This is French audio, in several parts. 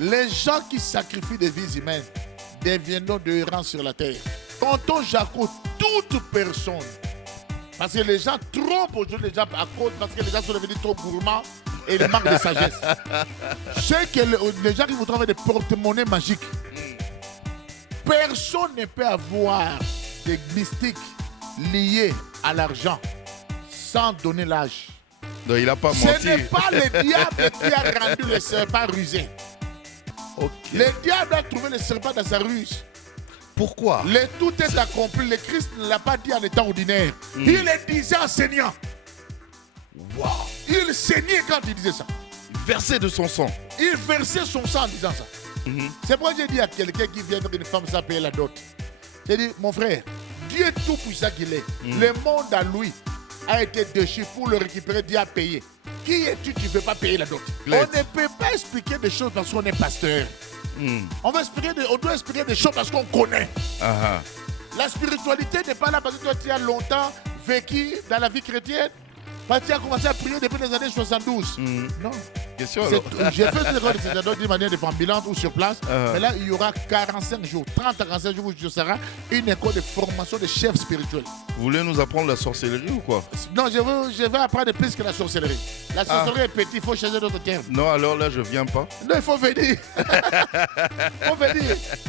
Les gens qui sacrifient des vies humaines deviendront de errants sur la terre. Tonton Jaco, toute personne. Parce que les gens trompent aujourd'hui les gens à cause parce que les gens sont devenus trop gourmands et ils manquent de sagesse. C'est que les gens qui vous trouvent des porte-monnaies magiques. Personne ne peut avoir des mystiques liés à l'argent sans donner l'âge. Non, il n'a pas menti. Ce n'est pas le diable qui a rendu le serpent rusé. Okay. Le diable a trouvé le serpent dans sa ruse. Pourquoi? Le tout est accompli. Le Christ ne l'a pas dit en étant ordinaire. Il le disait en saignant. Wow. Il saignait quand il disait ça. Il versait de son sang. Il versait son sang en disant ça. C'est pourquoi j'ai dit à quelqu'un qui vient avec une femme sans payer la dot. J'ai dit, mon frère, Dieu est tout puissant qu'il est. Le monde à lui a été déchu pour le récupérer. Dieu a payé. Qui es-tu? Tu ne veux pas payer la dot. On ne peut pas expliquer des choses parce qu'on est pasteur. On doit expliquer des choses parce qu'on connaît. La spiritualité n'est pas là parce que toi tu as longtemps vécu dans la vie chrétienne. Parce que tu as commencé à prier depuis les années 72. Non. Question, j'ai fait cette école de sacerdoce d'une manière de forme ambulante ou sur place. Mais là, il y aura 45 jours, 30 à 45 jours où je serai une école de formation de chefs spirituels. Vous voulez nous apprendre la sorcellerie ou quoi? Non, je veux apprendre plus que la sorcellerie. La sorcellerie est petite, il faut changer d'autres termes. Non, alors là, je viens pas. Non, il faut venir.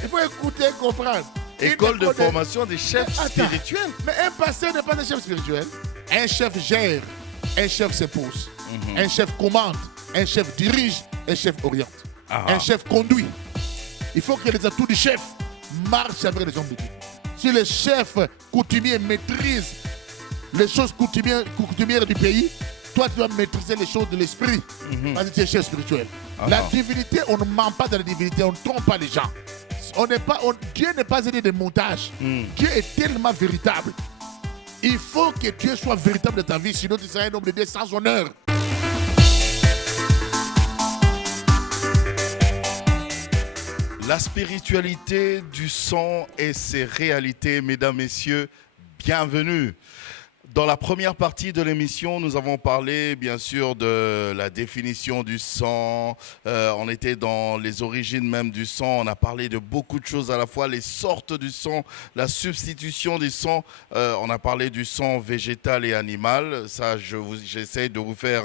Il faut écouter et comprendre. École de formation des chefs spirituels. Mais un pasteur n'est pas un chef spirituel. Un chef gère, un chef s'épouse, un chef commande, un chef dirige, un chef oriente, un chef conduit. Il faut que les atouts du chef marchent avec les hommes de Dieu. Si le chef coutumier maîtrise les choses coutumières du pays, toi tu dois maîtriser les choses de l'esprit. Parce que tu es chef spirituel. La divinité, on ne ment pas dans la divinité, on ne trompe pas les gens. Dieu n'est pas aidé de montage. Dieu est tellement véritable. Il faut que Dieu soit véritable dans ta vie, sinon tu seras un homme de Dieu sans honneur. La spiritualité du sang et ses réalités, mesdames, messieurs, bienvenue. Dans la première partie de l'émission, nous avons parlé bien sûr de la définition du sang, on était dans les origines même du sang, on a parlé de beaucoup de choses à la fois, les sortes du sang, la substitution du sang, on a parlé du sang végétal et animal, ça j'essaie de vous faire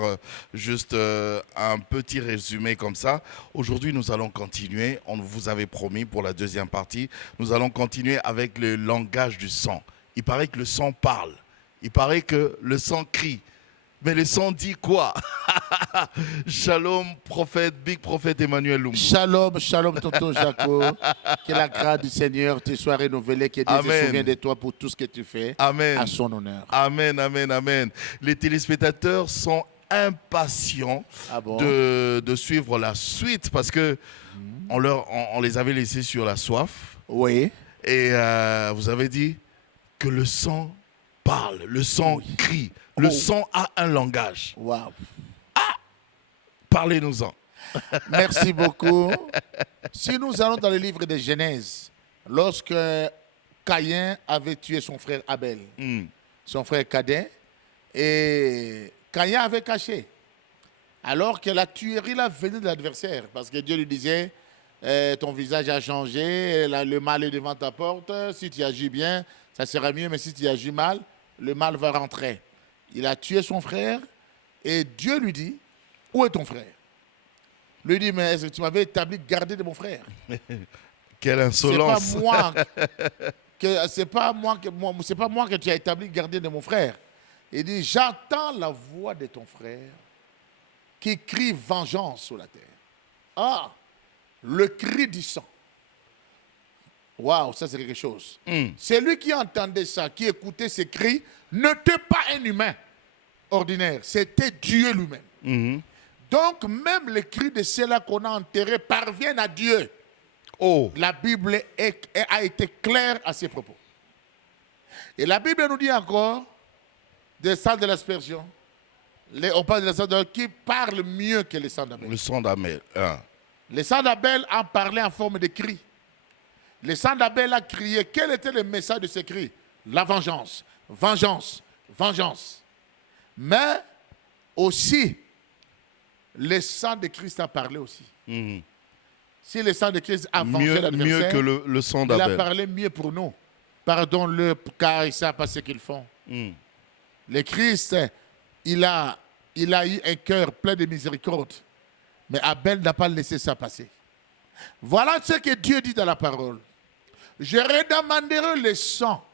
juste un petit résumé comme ça. Aujourd'hui nous allons continuer, on vous avait promis pour la deuxième partie, nous allons continuer avec le langage du sang. Il paraît que le sang parle. Il paraît que le sang crie. Mais le sang dit quoi? Shalom, prophète, big prophète Emmanuel Lumbu. Shalom, shalom, tonton Jaco. Que la grâce du Seigneur te soit renouvelée. Que Dieu se souvienne de toi pour tout ce que tu fais. Amen. À son honneur. Amen, amen, amen. Les téléspectateurs sont impatients de suivre la suite parce que on les avait laissés sur la soif. Oui. Et vous avez dit que le sang parle, le sang crie, le sang a un langage. Wow. Parlez-nous-en. Merci beaucoup. Si nous allons dans le livre de Genèse, lorsque Caïn avait tué son frère Abel, son frère cadet, et Caïn avait caché, alors que la tuerie là venait de l'adversaire, parce que Dieu lui disait, ton visage a changé, le mal est devant ta porte, si tu agis bien, ça sera mieux, mais si tu agis mal, le mal va rentrer. Il a tué son frère et Dieu lui dit, où est ton frère? Lui dit, mais est-ce que tu m'avais établi garder de mon frère? Quelle insolence. C'est pas moi que tu as établi garder de mon frère. Il dit, j'entends la voix de ton frère qui crie vengeance sur la terre. Ah, le cri du sang. Waouh, ça c'est quelque chose. C'est lui qui entendait ça, qui écoutait ces cris, n'était pas un humain ordinaire, c'était Dieu lui-même. Donc même les cris de ceux-là qu'on a enterrés parviennent à Dieu. La Bible a été claire à ces propos. Et la Bible nous dit encore, des sang de l'aspersion, on parle de la sang d'Abel qui parle mieux que le sang d'Abel. Le sang d'Abel. Le sang d'Abel en parlait en forme de cri. Le sang d'Abel a crié. Quel était le message de ce cri? La vengeance, vengeance, vengeance. Mais aussi, le sang de Christ a parlé aussi. Si le sang de Christ a vengé mieux l'adversaire, que le sang il a d'Abel. parlé mieux pour nous. Pardonne-le car ils ne savent pas ce qu'ils font. Le Christ, il a eu un cœur plein de miséricorde. Mais Abel n'a pas laissé ça passer. Voilà ce que Dieu dit dans la parole. Je redemanderai le sang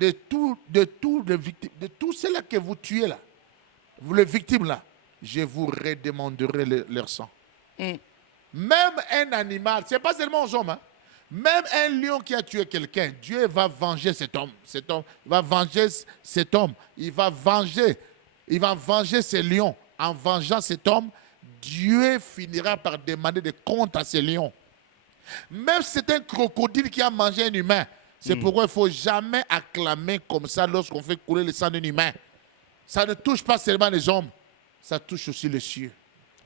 de tous ceux-là que vous tuez là. Vous les victimes là. Je vous redemanderai leur sang. Même un animal, ce n'est pas seulement aux hommes. Hein. Même un lion qui a tué quelqu'un, Dieu va venger cet homme. Cet homme va venger cet homme. Il va venger ce lion. En vengeant cet homme, Dieu finira par demander des comptes à ce lion. Même si c'est un crocodile qui a mangé un humain, c'est pourquoi il ne faut jamais acclamer comme ça lorsqu'on fait couler le sang d'un humain. Ça ne touche pas seulement les hommes, ça touche aussi les cieux.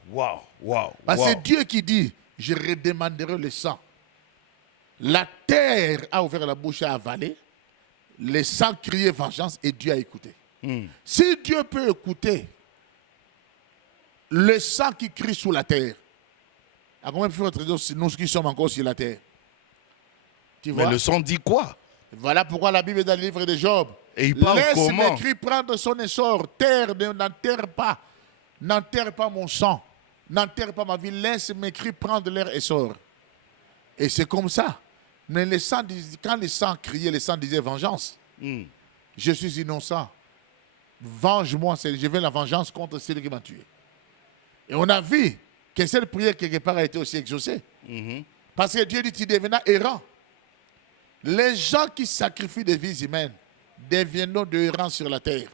Waouh, waouh. C'est Dieu qui dit, je redemanderai le sang. La terre a ouvert la bouche et a avalé. Le sang criait vengeance et Dieu a écouté. Si Dieu peut écouter le sang qui crie sous la terre, à combien plus votre Dieu, nous qui sommes encore sur la terre? Tu vois? Mais le sang dit quoi? Voilà pourquoi la Bible est dans le livre de Job. Et il parle laisse comment? mes cris prendre son essor. Terre, n'enterre pas mon sang. N'enterre pas ma vie. Laisse mes cris prendre leur essor. Et c'est comme ça. Mais quand le sang criait, le sang disait vengeance. Je suis innocent. Venge-moi, je veux la vengeance contre celui qui m'a tué. Et on a vu que cette prière quelque part a été aussi exaucée. Parce que Dieu dit, tu deviendras errant. Les gens qui sacrifient des vies humaines deviendront des errants sur la terre.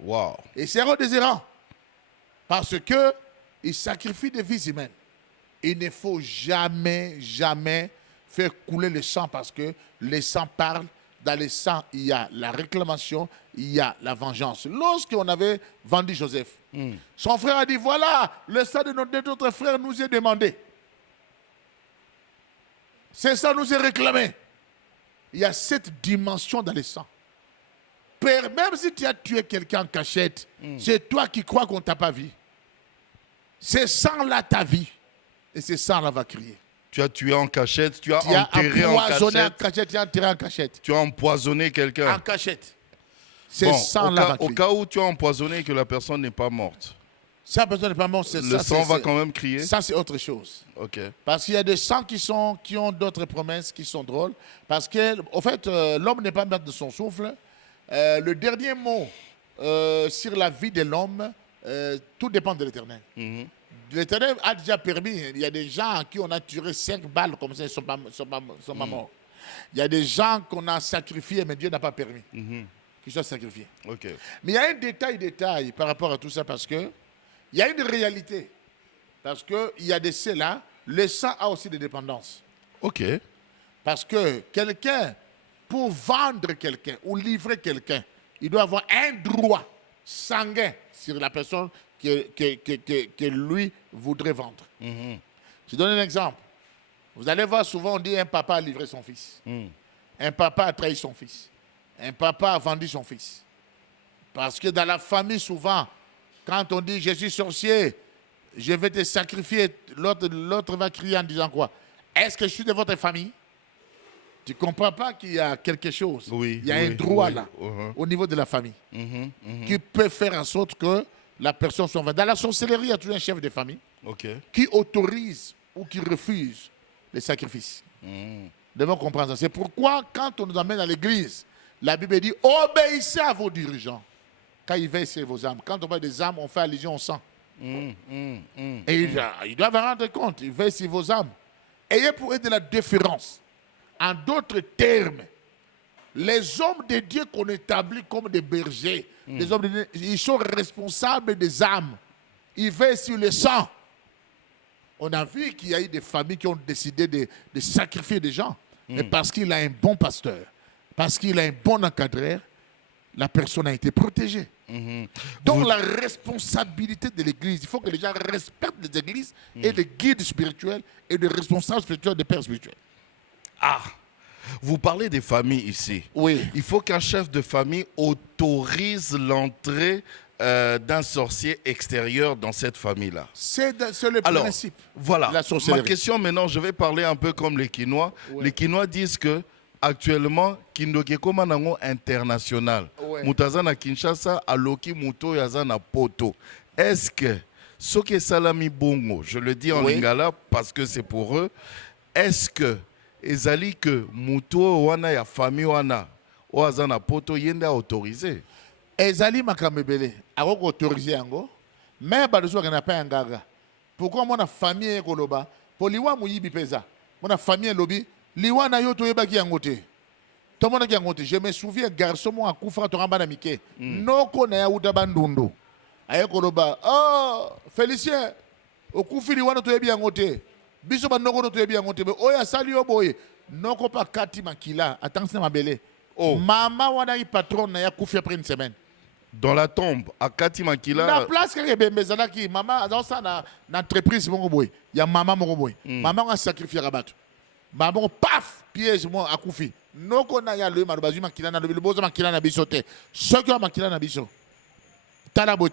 Wow. Et seront des errants. Parce qu'ils sacrifient des vies humaines. Il ne faut jamais, jamais faire couler le sang parce que le sang parle. Dans le sang, il y a la réclamation, il y a la vengeance. Lorsqu'on avait vendu Joseph, son frère a dit, voilà, le sang de notre frère nous est demandé. C'est ça nous est réclamé. Il y a cette dimension dans le sang. Père, même si tu as tué quelqu'un en cachette, c'est toi qui crois qu'on ne t'a pas vu. C'est sang-là ta vie. Et c'est sang-là va crier. Tu as tué en cachette, tu as enterré en empoisonné en cachette. cachette, tu as enterré en cachette. Tu as empoisonné quelqu'un. En cachette. C'est Bon, sang-là va au crier. cas où tu as empoisonné et que la personne n'est pas morte, Si la personne n'est pas morte, c'est ça. le sang va quand même crier. Ça, c'est autre chose. Ok. Parce qu'il y a des sangs qui ont d'autres promesses qui sont drôles. Parce que, au fait, l'homme n'est pas maître de son souffle. Le dernier mot sur la vie de l'homme, tout dépend de l'Éternel. L'Éternel a déjà permis. Il y a des gens à qui on a tiré 5 balles comme ça, ils ne sont pas morts. Il y a des gens qu'on a sacrifiés, mais Dieu n'a pas permis qu'ils soient sacrifiés. Ok. Mais il y a un détail par rapport à tout ça, parce que il y a une réalité. Parce qu'il y a de ceux-là, le sang a aussi des dépendances. Ok. Parce que quelqu'un, pour vendre quelqu'un ou livrer quelqu'un, il doit avoir un droit sanguin sur la personne que lui voudrait vendre. Je donne un exemple. Vous allez voir souvent, on dit un papa a livré son fils. Un papa a trahi son fils. Un papa a vendu son fils. Parce que dans la famille, souvent, quand on dit « je suis sorcier, je vais te sacrifier », l'autre va crier en disant quoi? Est-ce que je suis de votre famille? Tu ne comprends pas qu'il y a quelque chose. Oui, il y a un droit là, au niveau de la famille, qui peut faire en sorte que la personne soit vendue. Dans la sorcellerie, il y a toujours un chef de famille qui autorise ou qui refuse les sacrifices. Nous devons comprendre ça. C'est pourquoi, quand on nous amène à l'église, la Bible dit « obéissez à vos dirigeants ». Quand ils veillent sur vos âmes. Quand on parle des âmes, on fait allusion au sang. Et ils doivent rendre compte. Ils veillent sur vos âmes. Ayez pour eux de la déférence. En d'autres termes, les hommes de Dieu qu'on établit comme des bergers, les hommes de Dieu, ils sont responsables des âmes. Ils veillent sur le sang. On a vu qu'il y a eu des familles qui ont décidé de sacrifier des gens. Mais parce qu'il a un bon pasteur, parce qu'il a un bon encadreur, la personne a été protégée. Donc la responsabilité de l'Église, il faut que les gens respectent les églises et les guides spirituels et les responsables spirituels des pères spirituels. Ah, vous parlez des familles ici. Oui. Il faut qu'un chef de famille autorise l'entrée d'un sorcier extérieur dans cette famille-là. C'est le Alors, principe. voilà. La sorcellerie. Ma question maintenant, je vais parler un peu comme les Kinois. Ouais. Les Kinois disent que actuellement, Kindoke Komanango international. Ouais. Mutazana Kinshasa, Aloki Muto Yazana Poto. Est-ce que ce qui est Salami Bongo, je le dis en Oui. lingala parce que c'est pour eux, est-ce que ezali que Muto wana ya famille wana Oazana Poto yende a autorisé? Ezali makamebele, ako autorisé yango, mais baluzo kana pa yangaga. Pourquoi mon famille koloba? Pour liwa muyibi peza. Mon famille lobi, liwa na yo toyebaki yango te. Tout le monde yango te. Je me souviens garçon mo akufa to ramba na mike. Noko na ya uta bandundu. Aye koloba, oh, Félicien, okufi liwa na toyebi yango te. Biso ba noko no toyebi yango te. Oya sali yo boye. Noko pa kati makila, attention mabele. Oh. Maman wana yi patron na ya kufi après une semaine. Dans la tombe, à Kati Makila. La place que Bembezalaki, maman, dans ça, dans l'entreprise, il y a maman Moroboy. Maman a sacrifié Rabat. Maman, paf, piège, moi, à Koufi. Non, qu'on a le Marubazu, Makila, le Bozo, Makila, Nabisote. Ce qui a Makila, Nabiso. Tanabo,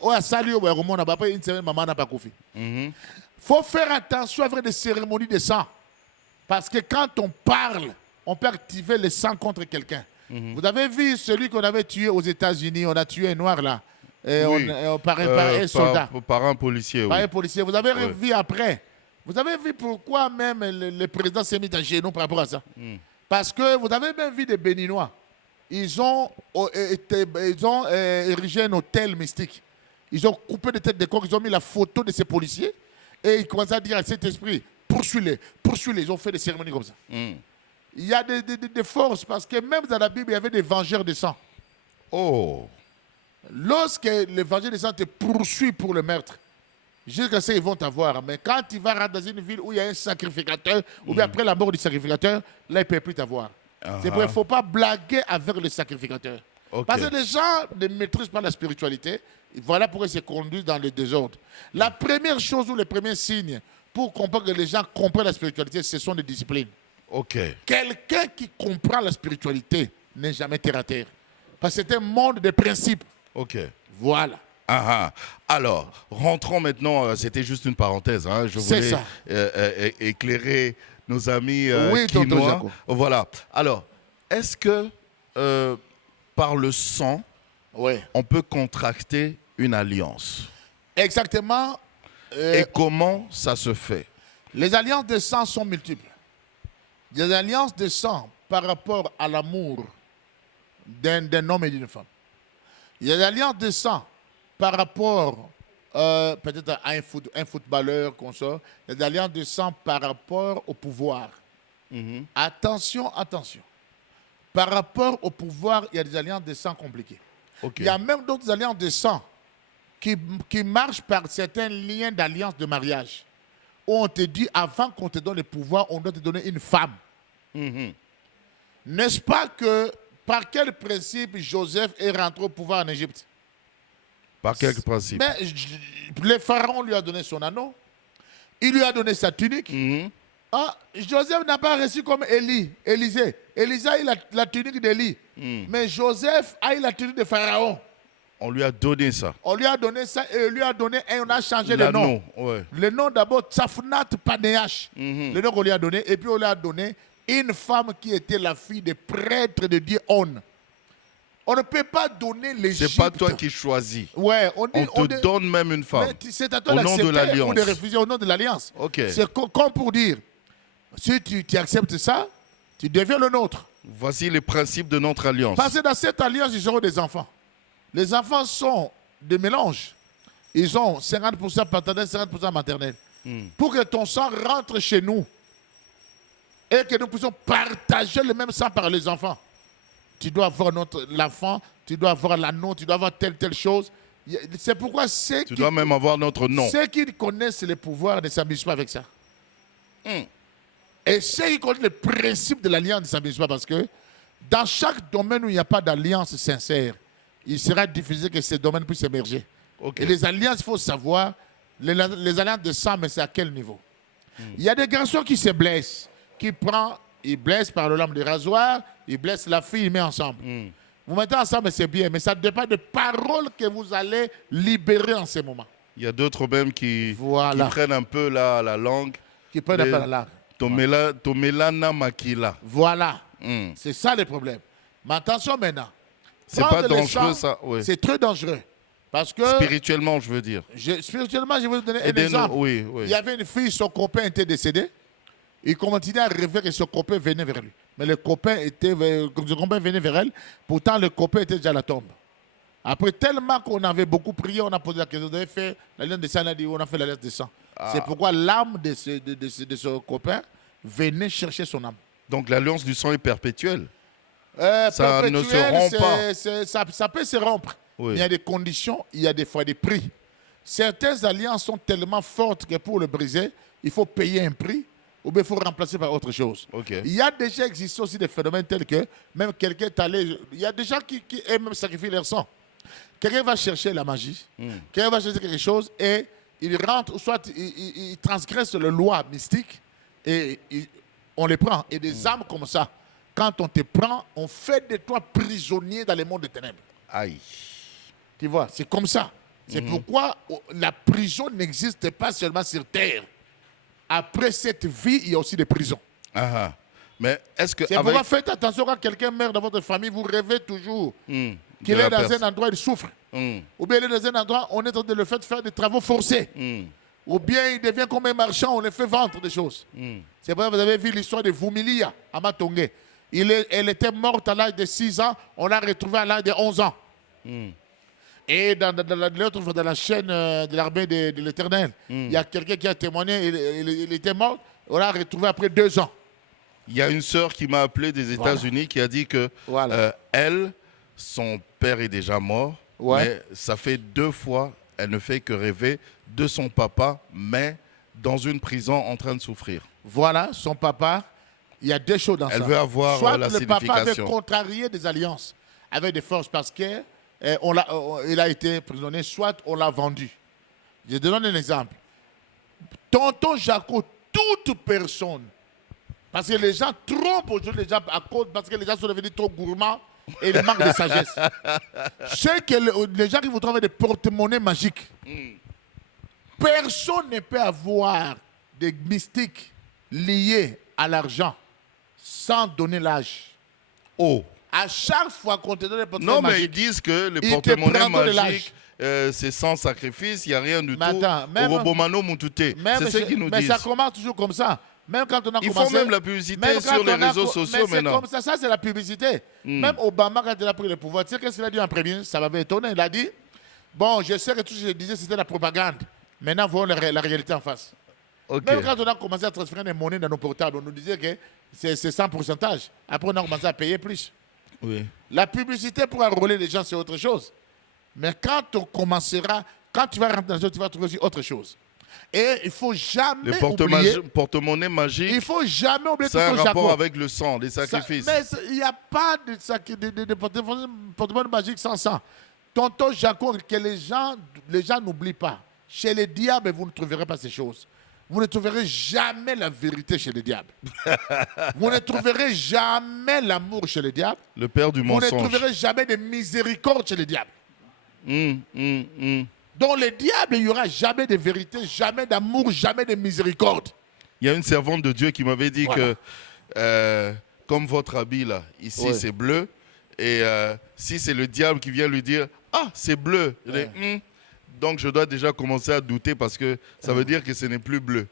oh, salut, au Roman, après une semaine, maman n'a pas Koufi. Faut faire attention à faire des cérémonies de sang. Parce que quand on parle, on peut activer le sang contre quelqu'un. Vous avez vu celui qu'on avait tué aux États-Unis, on a tué un noir là, Oui. par un soldat, Par un policier, par oui. un policier. Vous avez Ouais. vu après. Vous avez vu pourquoi même le président s'est mis à genoux par rapport à ça. Parce que vous avez même vu des Béninois. Ils ont érigé un hôtel mystique. Ils ont coupé des têtes de corps, ils ont mis la photo de ces policiers et ils commencent à dire à cet esprit, poursuis-les, poursuis-les. Ils ont fait des cérémonies comme ça. Il y a des forces, parce que même dans la Bible, il y avait des vengeurs de sang. Oh. Lorsque les vengeurs de sang te poursuivent pour le meurtre, jusqu'à ça, ils vont t'avoir. Mais quand tu vas rentrer dans une ville où il y a un sacrificateur, ou bien après la mort du sacrificateur, là, ils ne peuvent plus t'avoir. C'est pourquoi il ne faut pas blaguer avec le sacrificateur. Ok. Parce que les gens ne maîtrisent pas la spiritualité. Voilà pourquoi ils se conduisent dans le désordre. La première chose ou le premier signe pour comprendre que les gens comprennent la spiritualité, ce sont des disciplines. Ok. Quelqu'un qui comprend la spiritualité n'est jamais terre à terre. Parce que c'est un monde de principes. Ok. Voilà. Ah, ah. Alors, rentrons maintenant, c'était juste une parenthèse, hein, je C'est voulais ça. éclairer nos amis Oui, tonton Kinois. Jaco. Voilà. Alors, est-ce que par le sang, Oui. on peut contracter une alliance? Exactement. Et comment ça se fait? Les alliances de sang sont multiples. Il y a des alliances de sang par rapport à l'amour d'un homme et d'une femme. Il y a des alliances de sang par rapport peut-être à un footballeur qu'on sort. Il y a des alliances de sang par rapport au pouvoir. Attention, attention. Par rapport au pouvoir, il y a des alliances de sang compliquées. Ok. Il y a même d'autres alliances de sang qui marchent par certains liens d'alliance de mariage. Où on te dit, avant qu'on te donne le pouvoir, on doit te donner une femme. N'est-ce pas que, par quel principe Joseph est rentré au pouvoir en Égypte? Par quel principe? Mais le pharaon lui a donné son anneau. Il lui a donné sa tunique. Ah, Joseph n'a pas reçu comme Élisée. Élisée a eu la tunique d'Élie. Mais Joseph a eu la tunique de Pharaon. On lui a donné ça. On lui a donné ça et on a changé le nom. Ouais. Le nom d'abord, Tsafnat Panéach. Le nom qu'on lui a donné. Et puis on lui a donné une femme qui était la fille des prêtres de Dieu On. On ne peut pas donner l'Égypte. C'est pas toi qui choisis. Ouais, on te donne même une femme. C'est à toi Au nom de d'accepter l'alliance. ou de refuser au nom de l'alliance. Ok. C'est comme pour dire, si tu acceptes ça, tu deviens le nôtre. Voici les principes de notre alliance. Parce que dans cette alliance, ils auront des enfants. Les enfants sont des mélanges. Ils ont 50% paternel, 50% maternel. Pour que ton sang rentre chez nous et que nous puissions partager le même sang par les enfants. Tu dois avoir l'enfant, tu dois avoir l'anneau, tu dois avoir telle chose. C'est pourquoi Tu dois même avoir notre nom. ceux qui connaissent le pouvoir ne s'amusent pas avec ça. Et ceux qui connaissent le principe de l'alliance ne s'amusent pas parce que dans chaque domaine où il n'y a pas d'alliance sincère, il sera difficile que ces domaines puissent émerger. Ok. Et les alliances, il faut savoir, les alliances de sang, mais c'est à quel niveau? Il y a des garçons qui se blessent, ils blessent par le lame de rasoir, ils blessent la fille, ils mettent ensemble. Vous mettez ensemble, c'est bien, mais ça dépend des paroles que vous allez libérer en ce moment. Il y a d'autres même qui Voilà. prennent un peu la langue. Qui prennent un peu la langue. Tomelana makila. Voilà. Hmm. C'est ça le problème. Mais attention maintenant. C'est pas Prendre les dangereux sangs, ça. Oui. C'est très dangereux. Parce que Spirituellement, je veux dire. spirituellement, je vais vous donner un Aidez-nous, exemple. oui, oui. Il y avait une fille, son copain était décédé. Il continuait à rêver que son copain venait vers lui. Mais le copain venait vers elle. Pourtant, le copain était déjà à la tombe. Après, tellement qu'on avait beaucoup prié, on a posé la question. On avait fait la lettre de sang, on a fait la lettre de sang. C'est pourquoi l'âme de ce copain venait chercher son âme. Donc l'alliance du sang est perpétuelle. Ça ne se Perpétuel, rompt pas. ça peut se rompre. Oui. Mais il y a des conditions, il y a des fois des prix. Certaines alliances sont tellement fortes que pour le briser, il faut payer un prix ou bien il faut remplacer par autre chose. Ok. Il y a déjà existé aussi des phénomènes tels que même quelqu'un est allé. Il y a des gens qui aiment même sacrifier leur sang. Quelqu'un va chercher la magie, quelqu'un va chercher quelque chose et il rentre, ou soit il transgresse les lois mystiques et on les prend. Et des âmes comme ça, quand on te prend, on fait de toi prisonnier dans le monde des ténèbres. Aïe. Tu vois, c'est comme ça. C'est pourquoi la prison n'existe pas seulement sur terre. Après cette vie, il y a aussi des prisons. Ah, ah. Mais est-ce que C'est pourquoi faites attention quand quelqu'un meurt dans votre famille, vous rêvez toujours qu'il est dans un endroit, il souffre. Ou bien il est dans un endroit, on est en train de le faire des travaux forcés. Ou bien il devient comme un marchand, on le fait vendre des choses. C'est pourquoi vous avez vu l'histoire de Vumilia à Matongé. Elle était morte à l'âge de 6 ans, on l'a retrouvée à l'âge de 11 ans. Et dans l'autre, dans la chaîne de l'armée de l'Éternel, il y a quelqu'un qui a témoigné, il était mort, on l'a retrouvé après 2 ans. Il y a une sœur qui m'a appelé des États-Unis qui a dit que elle, son père est déjà mort, mais ça fait 2 fois, elle ne fait que rêver de son papa, mais dans une prison en train de souffrir. Voilà, son papa, il y a 2 choses dans ça. Elle veut avoir soit la le papa avait signification. contrarié des alliances avec des forces parce qu'il a été prisonnier, soit on l'a vendu. Je te donne un exemple. Tonton Jaco, toute personne, parce que les gens trompent aujourd'hui les gens à cause, parce que les gens sont devenus trop gourmands et ils manquent de sagesse. C'est que les gens qui vous trouvent des porte-monnaies magiques. Personne ne peut avoir des mystiques liés à l'argent sans donner l'âge. Oh. À chaque fois qu'on te donne des porte-monnaies Non, mais ils magiques, disent que les ils te porte-monnaies prennent de magiques, c'est sans sacrifice, il n'y a rien du Mais tout. attends, même- Robomano Moutouté. C'est ce qu'ils nous mais disent. ça commence toujours comme ça. Même quand on a Ils commencé, font même la publicité même quand sur les on a réseaux co- sociaux mais c'est maintenant. comme ça, c'est la publicité. Même Obama, quand il a pris le pouvoir, tu sais qu'est-ce qu'il a dit en premier? Ça m'avait étonné. Il a dit, bon, je sais que tout ce que je disais, c'était la propagande. Maintenant, voyons la réalité en face. Ok. Même quand on a commencé à transférer des monnaies dans nos portables, on nous disait que c'est sans pourcentage. Après, on a commencé à payer plus. Oui. La publicité pour enrôler les gens, c'est autre chose. Mais quand on commencera, quand tu vas rentrer dans le jeu, tu vas trouver aussi autre chose. Et il ne faut jamais Les oublier. porte-monnaies Il magiques, ne faut jamais oublier c'est un Tonton rapport Jaco. avec le sang, les sacrifices. Mais il n'y a pas de porte-monnaie magique sans sang. Tonton Jaco, que les gens n'oublient pas. Chez les diables, vous ne trouverez pas ces choses. Vous ne trouverez jamais la vérité chez les diables. Vous ne trouverez jamais l'amour chez les diables. Le père du Vous ne mensonge. trouverez jamais de miséricorde chez les diables. Dans les diables, il n'y aura jamais de vérité, jamais d'amour, jamais de miséricorde. Il y a une servante de Dieu qui m'avait dit Voilà. que, comme votre habit là, ici c'est bleu, et si c'est le diable qui vient lui dire, ah, c'est bleu, il dit, donc je dois déjà commencer à douter parce que ça veut dire que ce n'est plus bleu.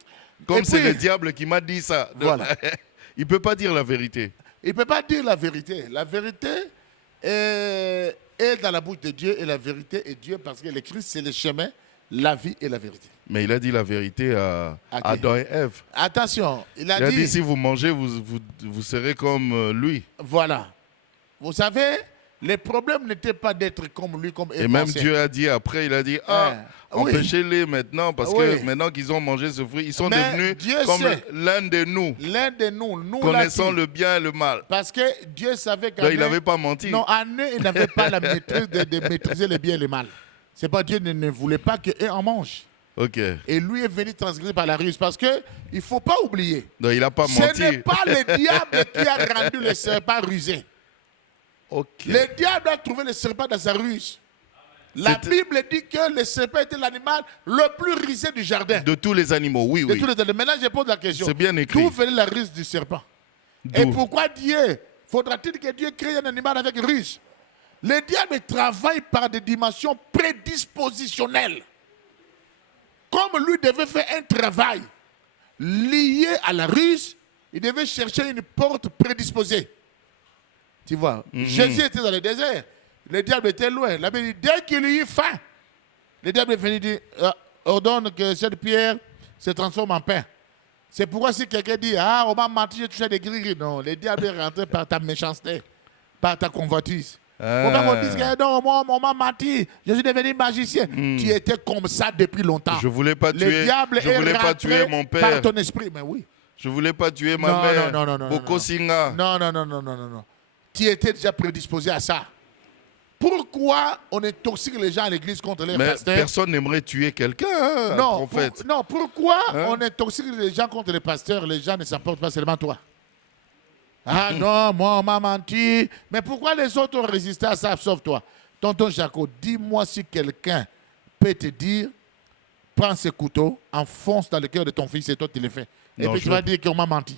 Comme Et c'est puis- le diable qui m'a dit ça. Voilà. Il ne peut pas dire la vérité. Il ne peut pas dire la vérité. La vérité est dans la bouche de Dieu et la vérité est Dieu parce que le Christ, c'est le chemin, la vie et la vérité. Mais il a dit la vérité à À qui? Adam et Ève. Attention, il a Il a dit, dit si vous mangez, vous serez comme lui. voilà. Vous savez, le problème n'était pas d'être comme lui, comme Et Ève même pensait. Dieu a dit après, il a dit, ah, oui. empêchez-les maintenant, parce Oui. que maintenant qu'ils ont mangé ce fruit, ils sont Mais devenus Dieu comme sait. l'un de nous, L'un de nous connaissant l'a dit. le bien et le mal. Parce que Dieu savait qu'en Donc, il eux- n'avait pas menti. Non, en eux, il n'avait pas la maîtrise de maîtriser le bien et le mal. C'est pas Dieu ne voulait pas qu'eux en mangent. Ok. Et lui est venu transgresser par la ruse. Parce qu'il ne faut pas oublier. Donc il n'a pas Ce n'est menti. pas le diable qui a rendu le serpent rusé. Ok. Le diable a trouvé le serpent dans sa ruse. La Bible dit que le serpent était l'animal le plus rusé du jardin. De tous les animaux, oui, De oui. tous les animaux. Maintenant, je pose la question. C'est bien écrit. D'où venait la ruse du serpent? Et pourquoi Dieu, faudra-t-il que Dieu crée un animal avec ruse? Le diable travaille par des dimensions prédispositionnelles. Comme lui devait faire un travail lié à la ruse, il devait chercher une porte prédisposée. Tu vois, Jésus était dans le désert. Le diable était loin. La Bible dit, dès qu'il eut faim, le diable est venu dire, ordonne que cette pierre se transforme en pain. C'est pourquoi si quelqu'un dit, ah, on m'a menti, j'ai touché des gris. Non, le diable est rentré par ta méchanceté, par ta convoitise. On va dire que non, moi, on m'a menti, je suis devenu magicien. Tu étais comme ça depuis longtemps. Je voulais pas tuer, le diable je voulais pas tuer mon père. Par ton esprit, mais oui. Je voulais pas tuer ma mère. Non. Boko Singa. Non. Tu étais déjà prédisposé à ça. Pourquoi on intoxique les gens à l'église contre les pasteurs? Personne n'aimerait tuer quelqu'un, non, prophète. Pourquoi on intoxique les gens contre les pasteurs? Les gens ne s'apportent pas seulement toi. Ah non, moi on m'a menti. Mais pourquoi les autres ont résisté à ça, sauf toi? Tonton Jaco, dis-moi si quelqu'un peut te dire, prends ce couteau, enfonce dans le cœur de ton fils et toi tu le fais. Et puis tu vas dire qu'on m'a menti.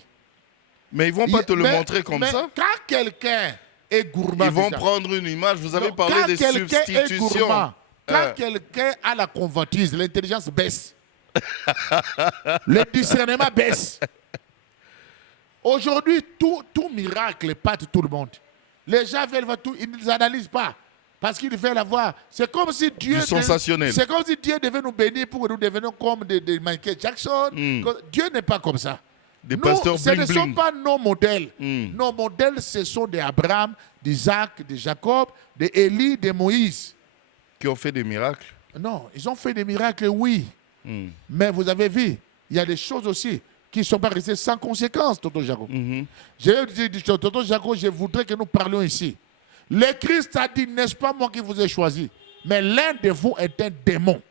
Mais ils vont pas te le montrer comme ça. Quand quelqu'un est gourmand, ils vont prendre une image. Vous avez parlé des substitutions. Quand quelqu'un a la convoitise, l'intelligence baisse. Le discernement baisse. Aujourd'hui, tout miracle épate tout le monde. Les gens veulent voir tout, ils ne analysent pas. Parce qu'ils veulent avoir. C'est comme si Dieu. Sensationnel. C'est comme si Dieu devait nous bénir pour que nous devenions comme des Michael Jackson. Dieu n'est pas comme ça. Des pasteurs ce ne sont pas nos modèles. Nos modèles, ce sont des Abraham, d'Isaac, de Jacob, d'Élie, de Moïse. Qui ont fait des miracles? Non, ils ont fait des miracles, oui. Mais vous avez vu, il y a des choses aussi qui ne sont pas restées sans conséquences, Tonton Jaco. Tonton Jaco, je voudrais que nous parlions ici. Le Christ a dit, n'est-ce pas moi qui vous ai choisi, mais l'un de vous est un démon.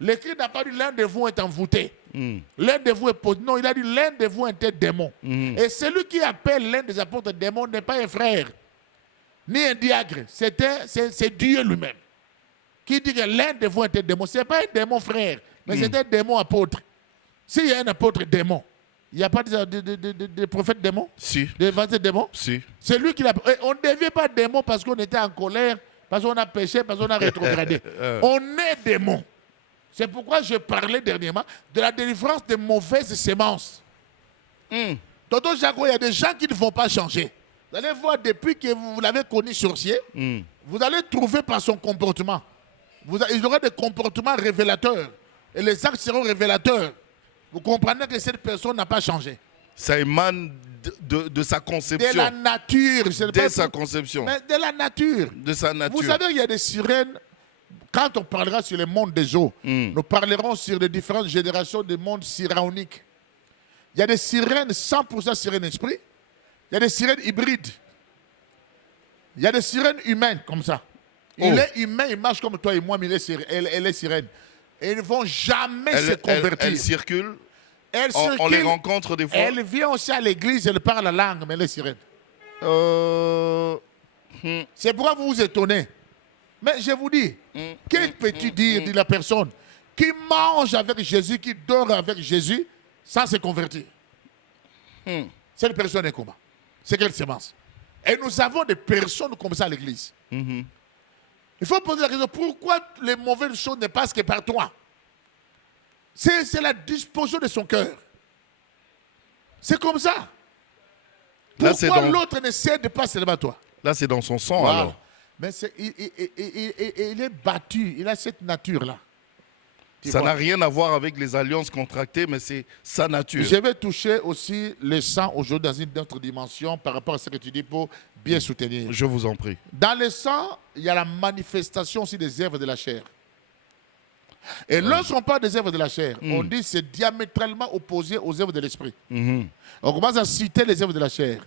Le Christ n'a pas dit l'un de vous est envoûté. L'un de vous est posé. Non, il a dit l'un de vous est un démon. Et celui qui appelle l'un des apôtres démon n'est pas un frère, ni un diacre. C'est Dieu lui-même qui dit que l'un de vous est un démon. Ce n'est pas un démon frère, mais c'est un démon apôtre. S'il y a un apôtre démon, il n'y a pas de prophète démon? Si. De démon? Si. C'est lui qui l'a. On ne devient pas démon parce qu'on était en colère, parce qu'on a péché, parce qu'on a rétrogradé. On est démon. C'est pourquoi je parlais dernièrement de la délivrance des mauvaises semences. Tonton Jaco, il y a des gens qui ne vont pas changer. Vous allez voir, depuis que vous l'avez connu sorcier, vous allez trouver par son comportement. Il aura des comportements révélateurs. Et les actes seront révélateurs. Vous comprenez que cette personne n'a pas changé. Ça émane de sa conception. De la nature. Dès sa conception. Mais de la nature. De sa nature. Vous savez, il y a des sirènes. Quand on parlera sur le monde des eaux, nous parlerons sur les différentes générations du monde sironique. Il y a des sirènes 100% sirènes esprit. Il y a des sirènes hybrides. Il y a des sirènes humaines comme ça. Il est humain, il marche comme toi et moi, mais elle est sirène. Et ils ne vont jamais se convertir. Elle circule. Elle circule. On les rencontre des fois. Elle vient aussi à l'église, elle parle la langue, mais elle est sirène. C'est pourquoi vous vous étonnez. Mais je vous dis, que peux-tu dire, dit la personne, qui mange avec Jésus, qui dort avec Jésus, sans se convertir? Cette personne est comment? C'est quelle semence? Et nous avons des personnes comme ça à l'église. Il faut poser la question, pourquoi les mauvaises choses ne passent que par toi? C'est la disposition de son cœur. C'est comme ça. Pourquoi l'autre ne cède pas seulement toi? Là, c'est dans son sang, alors. Mais il est battu, il a cette nature-là. Ça n'a rien à voir avec les alliances contractées, mais c'est sa nature. Je vais toucher aussi le sang aujourd'hui dans une autre dimension par rapport à ce que tu dis pour bien soutenir. Je vous en prie. Dans le sang, il y a la manifestation aussi des œuvres de la chair. Et lorsqu'on parle des œuvres de la chair, on dit que c'est diamétralement opposé aux œuvres de l'esprit. On commence à citer les œuvres de la chair.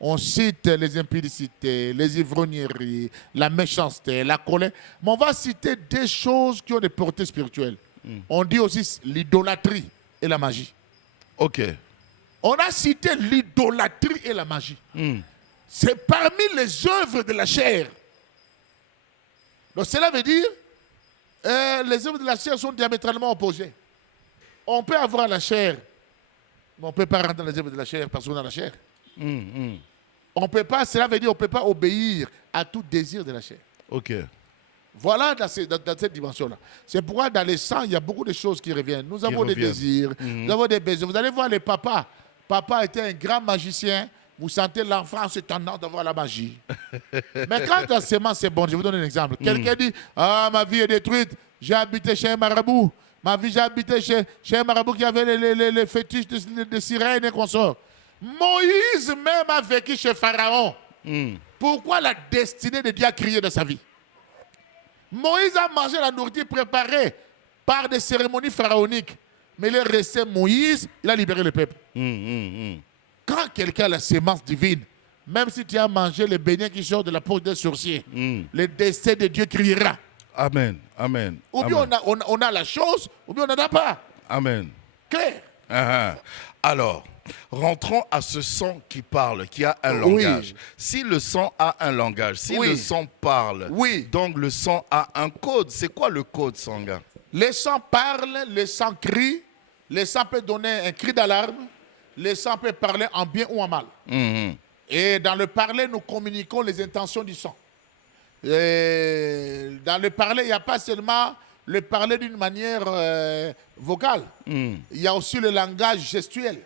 On cite les impudicités, les ivrogneries, la méchanceté, la colère. Mais on va citer des choses qui ont des portées spirituelles. On dit aussi l'idolâtrie et la magie. Ok. On a cité l'idolâtrie et la magie. C'est parmi les œuvres de la chair. Donc cela veut dire les œuvres de la chair sont diamétralement opposées. On peut avoir la chair, mais on ne peut pas rentrer dans les œuvres de la chair parce qu'on a la chair. On peut pas, cela veut dire qu'on ne peut pas obéir à tout désir de la chair. Ok. Voilà dans cette dimension-là. C'est pourquoi dans les sangs, il y a beaucoup de choses qui reviennent. Nous avons des désirs, nous avons des besoins. Vous allez voir les papas. Papa était un grand magicien. Vous sentez l'enfant se tendance d'avoir la magie. Mais quand la sémence c'est bon, je vais vous donner un exemple. Quelqu'un dit, ah, ma vie est détruite. J'ai habité chez un marabout. Ma vie, j'ai habité chez un marabout qui avait les fétiches de sirènes et consorts. Moïse même a vécu chez Pharaon. Pourquoi la destinée de Dieu a crié dans sa vie? Moïse a mangé la nourriture préparée par des cérémonies pharaoniques. Mais il est resté Moïse, il a libéré le peuple. Quand quelqu'un a la sémence divine, même si tu as mangé les beignets qui sortent de la peau des sorciers, le destin de Dieu criera. Amen. Amen. Ou bien on a la chose, ou bien on n'en a pas. Amen. Clair. Alors, rentrons à ce sang qui parle, qui a un langage. Si le sang a un langage, si le sang parle, donc le sang a un code. C'est quoi le code sanguin? Le sang parle, le sang crie, le sang peut donner un cri d'alarme, le sang peut parler en bien ou en mal. Et dans le parler, nous communiquons les intentions du sang. Et dans le parler, il n'y a pas seulement le parler d'une manière vocale. Il y a aussi le langage gestuel.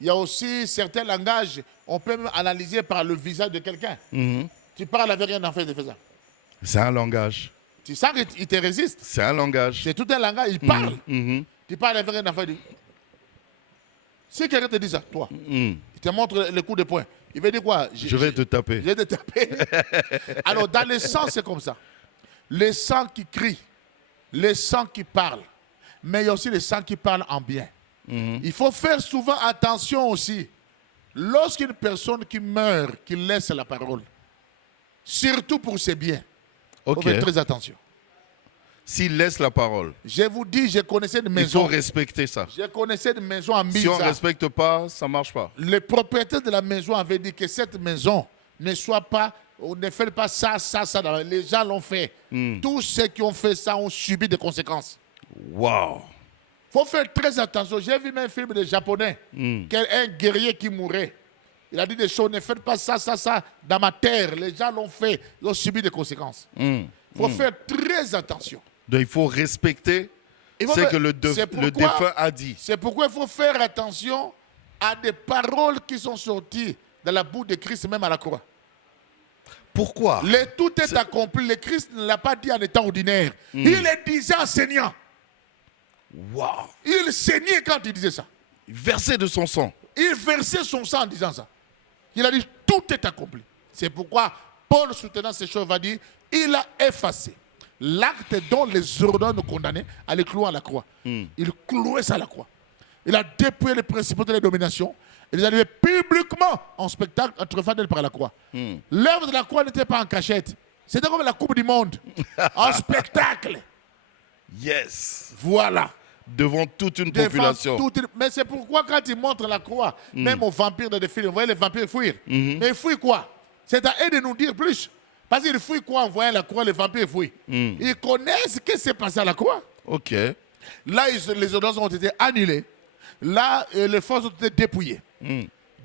Il y a aussi certains langages, on peut même analyser par le visage de quelqu'un. Tu parles avec un enfant de faisant. C'est un langage. Tu sens qu'il te résiste. C'est un langage. C'est tout un langage, il parle. Tu parles avec un enfant. Si quelqu'un te dit ça, toi, il te montre le coup de poing. Il veut dire quoi? Je vais te taper. Je vais te taper. Alors, dans le sang, c'est comme ça. Le sang qui crie, le sang qui parle, mais il y a aussi le sang qui parle en bien. Il faut faire souvent attention aussi. Lorsqu'une personne qui meurt, qui laisse la parole, surtout pour ses biens, il faut faire très attention. S'il laisse la parole, je vous dis, je connaissais une maison. Il faut respecter ça. Je connaissais une maison à Misa. Si on ne respecte pas, ça ne marche pas. Le propriétaire de la maison avait dit que cette maison ne soit pas, on ne fait pas ça. Les gens l'ont fait. Tous ceux qui ont fait ça ont subi des conséquences. Waouh! Il faut faire très attention. J'ai vu même un film de japonais, un guerrier qui mourait. Il a dit des choses, ne faites pas ça. Dans ma terre, les gens l'ont fait, ils ont subi des conséquences. Il faut faire très attention. Donc il faut respecter ce que le défunt a dit. C'est pourquoi il faut faire attention à des paroles qui sont sorties de la bouche de Christ, même à la croix. Pourquoi? Tout est accompli. Le Christ ne l'a pas dit en étant ordinaire. Il le disait en saignant. Wow. Il saignait quand il disait ça. Il versait de son sang. Il versait son sang en disant ça. Il a dit tout est accompli. C'est pourquoi Paul, soutenant ces choses, va dire il a effacé l'acte dont les ordonnances nous condamnaient à les clouer à la croix. Il clouait ça à la croix. Il a dépouillé les principaux de la domination. Il les a levés publiquement en spectacle en triomphant d'elle par la croix. L'œuvre de la croix n'était pas en cachette. C'était comme la Coupe du Monde. En spectacle. Yes. Voilà. Devant toute une population. Mais c'est pourquoi quand il montre la croix, même aux vampires dans des films, vous voyez les vampires fuir. Mais ils fuient quoi? C'est à eux de nous dire plus. Parce qu'ils fuient quoi en voyant la croix, les vampires fuient. Ils connaissent ce qui s'est passé à la croix. Ok. Là, les ordonnances ont été annulées. Là, les forces ont été dépouillées.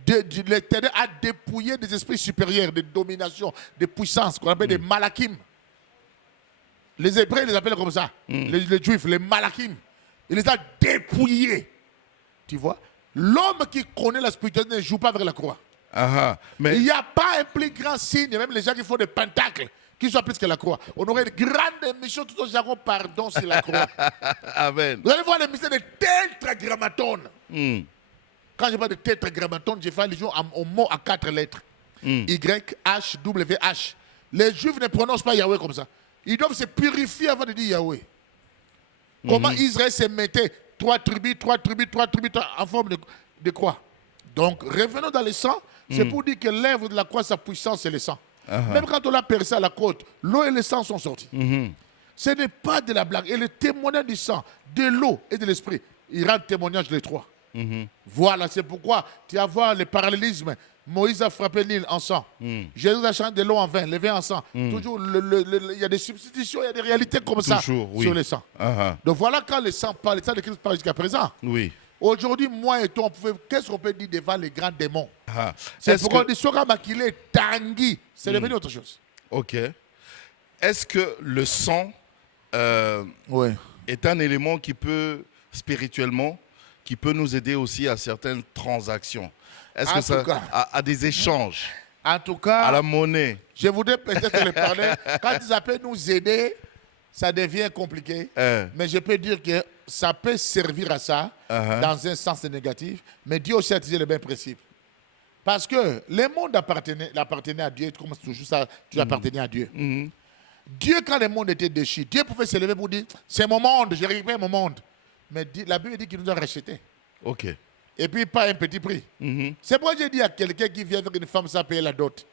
L'Éternel a dépouillé des esprits supérieurs, de domination, de puissance, qu'on appelle des malakim. Les Hébreux, ils les appellent comme ça. Les Juifs, les malakim. Il les a dépouillés. Tu vois? L'homme qui connaît la spiritualité ne joue pas avec la croix. Mais il n'y a pas un plus grand signe, même les gens qui font des pentacles, qui soient plus que la croix. On aurait une grande émission tout au jargon, pardon, c'est la croix. Amen. Vous allez voir l'émission de tétragrammaton. Quand je parle de tétragrammaton, je fais allusion au mot à 4 lettres. Y-H-W-H. Les Juifs ne prononcent pas Yahweh comme ça. Ils doivent se purifier avant de dire Yahweh. Comment Israël se mettait 3 tribus en forme de croix. Donc, revenons dans le sang. C'est pour dire que l'œuvre de la croix, sa puissance, c'est le sang. Même quand on l'a percé à la côte, l'eau et le sang sont sortis. Ce n'est pas de la blague. Et le témoignage du sang, de l'eau et de l'esprit, il rend témoignage les trois. Voilà, c'est pourquoi tu vas voir le parallélisme. Moïse a frappé l'île en sang. Jésus a changé de l'eau en vin, le vin en sang. Toujours, il y a des substitutions, il y a des réalités comme ça Toujours, oui. sur le sang. Donc voilà quand le sang parle, le sang de Christ parle jusqu'à présent. Oui. Aujourd'hui, moi et toi, qu'est-ce qu'on peut dire devant les grands démons? Ah. C'est Est-ce pourquoi on que- dit Sora Makile Tanguy. C'est devenu autre chose. Ok. Est-ce que le sang Oui. est un élément qui peut, spirituellement, qui peut nous aider aussi à certaines transactions? Est-ce En que ça tout cas. à des échanges, En tout cas, à la monnaie? je voudrais peut-être le parler. Quand ils appellent nous aider, ça devient compliqué. Mais je peux dire que ça peut servir à ça dans un sens négatif. Mais Dieu aussi a utilisé le même principe. Parce que le monde appartenait à Dieu, comme toujours ça, tu appartenais à Dieu. Dieu, quand le monde était déchu, Dieu pouvait se lever pour dire, c'est mon monde, je récupère mon monde. Mais la Bible dit qu'il nous a rachetés. Ok. Et puis pas un petit prix. C'est pourquoi j'ai dit à quelqu'un qui vient avec une femme sans payer la dot.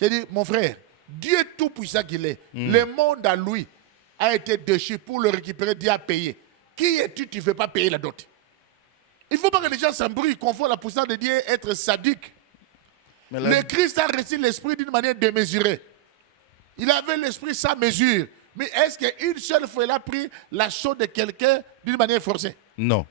J'ai dit, mon frère, Dieu tout puissant qu'il est, le monde à lui a été déchu pour le récupérer, Dieu a payé. Qui es-tu, tu ne veux pas payer la dot? Il ne faut pas que les gens s'embrouillent, confondent la puissance de Dieu être sadique. Mais Le Christ a reçu l'esprit d'une manière démesurée. Il avait l'esprit sans mesure. Mais est-ce qu'une seule fois il a pris la chose de quelqu'un d'une manière forcée? Non.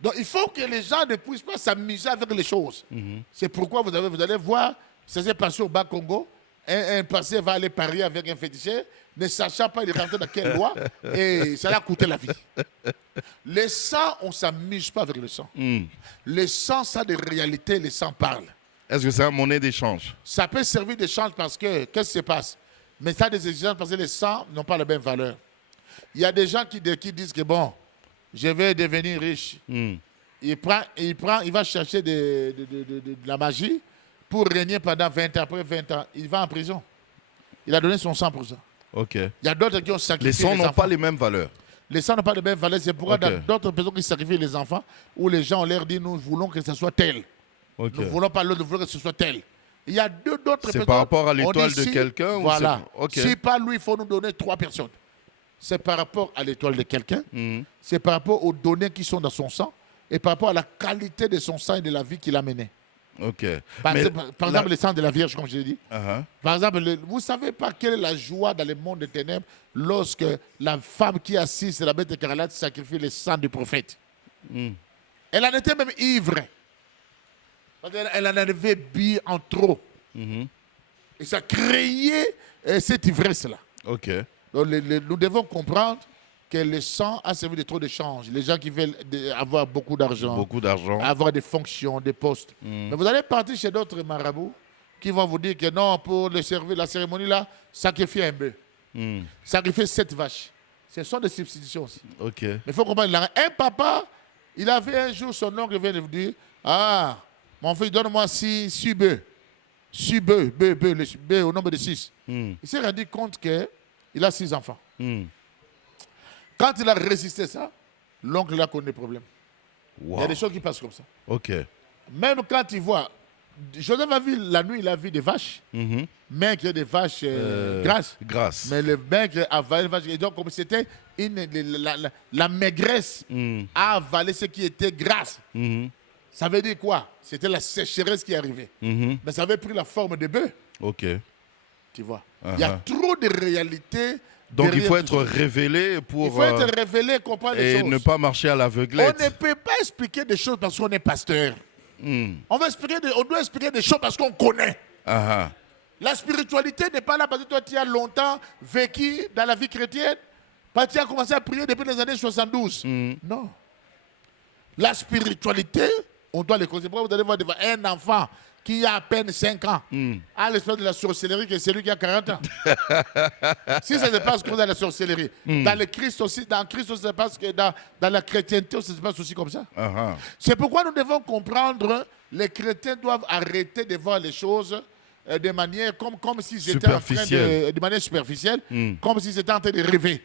Donc il faut que les gens ne puissent pas s'amuser avec les choses. C'est pourquoi vous allez voir, ça s'est passé au Bas-Congo. Un passé va aller parier avec un féticheur, ne sachant pas il est rentré dans quelle loi, et ça l'a coûté la vie. Le sang, on ne s'amuse pas avec le sang. Le sang, ça a des réalités, le sang parle. Est-ce que c'est une monnaie d'échange? Ça peut servir d'échange parce que, qu'est-ce qui se passe? Mais ça a des exigences parce que les sangs n'ont pas la même valeur. Il y a des gens qui disent que bon, je vais devenir riche. Il va chercher de la magie pour régner pendant 20 ans. Après 20 ans, il va en prison. Il a donné son sang pour ça. Ok. Il y a d'autres qui ont Les sacrifié sangs les n'ont enfants. pas les mêmes valeurs. Les sangs n'ont pas de même valeur. C'est pourquoi Ok. dans d'autres personnes qui sacrifient les enfants, où les gens ont l'air dit nous voulons que ce soit tel. Ok. Nous ne voulons pas l'autre, nous voulons que ce soit tel. Il y a d'autres C'est personnes. par rapport à on dit l'étoile de si- quelqu'un ou Voilà. c'est- ok. Si pas lui, il faut nous donner 3 personnes. C'est par rapport à l'étoile de quelqu'un. C'est par rapport aux données qui sont dans son sang. Et par rapport à la qualité de son sang et de la vie qu'il a menée. Ok. Par Mais exemple, le sang de la Vierge, comme je l'ai dit. Uh-huh. Par exemple, vous ne savez pas quelle est la joie dans le monde des ténèbres lorsque la femme qui assiste sur la bête écarlate sacrifie le sang du prophète. Elle en était même ivre. Parce qu'elle en avait bu en trop. Et ça créait cette ivresse-là. Ok. Donc, nous devons comprendre que le sang a servi de trop de change. Les gens qui veulent avoir beaucoup d'argent, Beaucoup d'argent. avoir des fonctions, des postes. Mais vous allez partir chez d'autres marabouts qui vont vous dire que non, pour le servir, la cérémonie là, sacrifier un bœuf. Sacrifier 7 vaches. Ce sont des substitutions aussi. Ok. Mais il faut comprendre, un papa, il avait un jour son oncle vient de lui dire, ah, mon fils, donne-moi 6 bœufs. 6 bœufs, bœufs au nombre de 6. Il s'est rendu compte qu'il a 6 enfants. Quand il a résisté ça, l'oncle a connu des problèmes. Il y a Wow. des choses qui passent comme ça. Ok. Même quand il voit, Joseph a vu la nuit, il a vu des vaches, mais qu'il y a des vaches grasses. Grâce. Mais le maigre a avalé les vaches. Et donc, comme c'était la maigresse a avalé ce qui était grasse. Ça veut dire quoi? C'était la sécheresse qui arrivait. Mais ça avait pris la forme de bœuf, Ok. tu vois. Il y a trop de réalités. Donc il derrière faut tout être ça. révélé pour Il faut être révélé, comprendre les et choses. ne pas marcher à On l'aveuglette. ne peut pas expliquer des choses parce qu'on est pasteur. On doit expliquer des choses parce qu'on connaît. Ah, ah. La spiritualité n'est pas là parce que toi, tu as longtemps vécu dans la vie chrétienne. Parce que tu as commencé à prier depuis les années 72. Non. La spiritualité, on doit les connaître. Pourquoi vous allez voir devant un enfant qui a à peine 5 ans, à l'esprit de la sorcellerie, que c'est lui qui a 40 ans. Si ça se passe comme dans la sorcellerie, dans le Christ aussi, dans Christ aussi, ça se passe que dans la chrétienté aussi, ça se passe aussi comme ça. Ah, ah. C'est pourquoi nous devons comprendre, les chrétiens doivent arrêter de voir les choses de manière comme s'ils étaient en train de manière superficielle, comme s'ils étaient en train de rêver.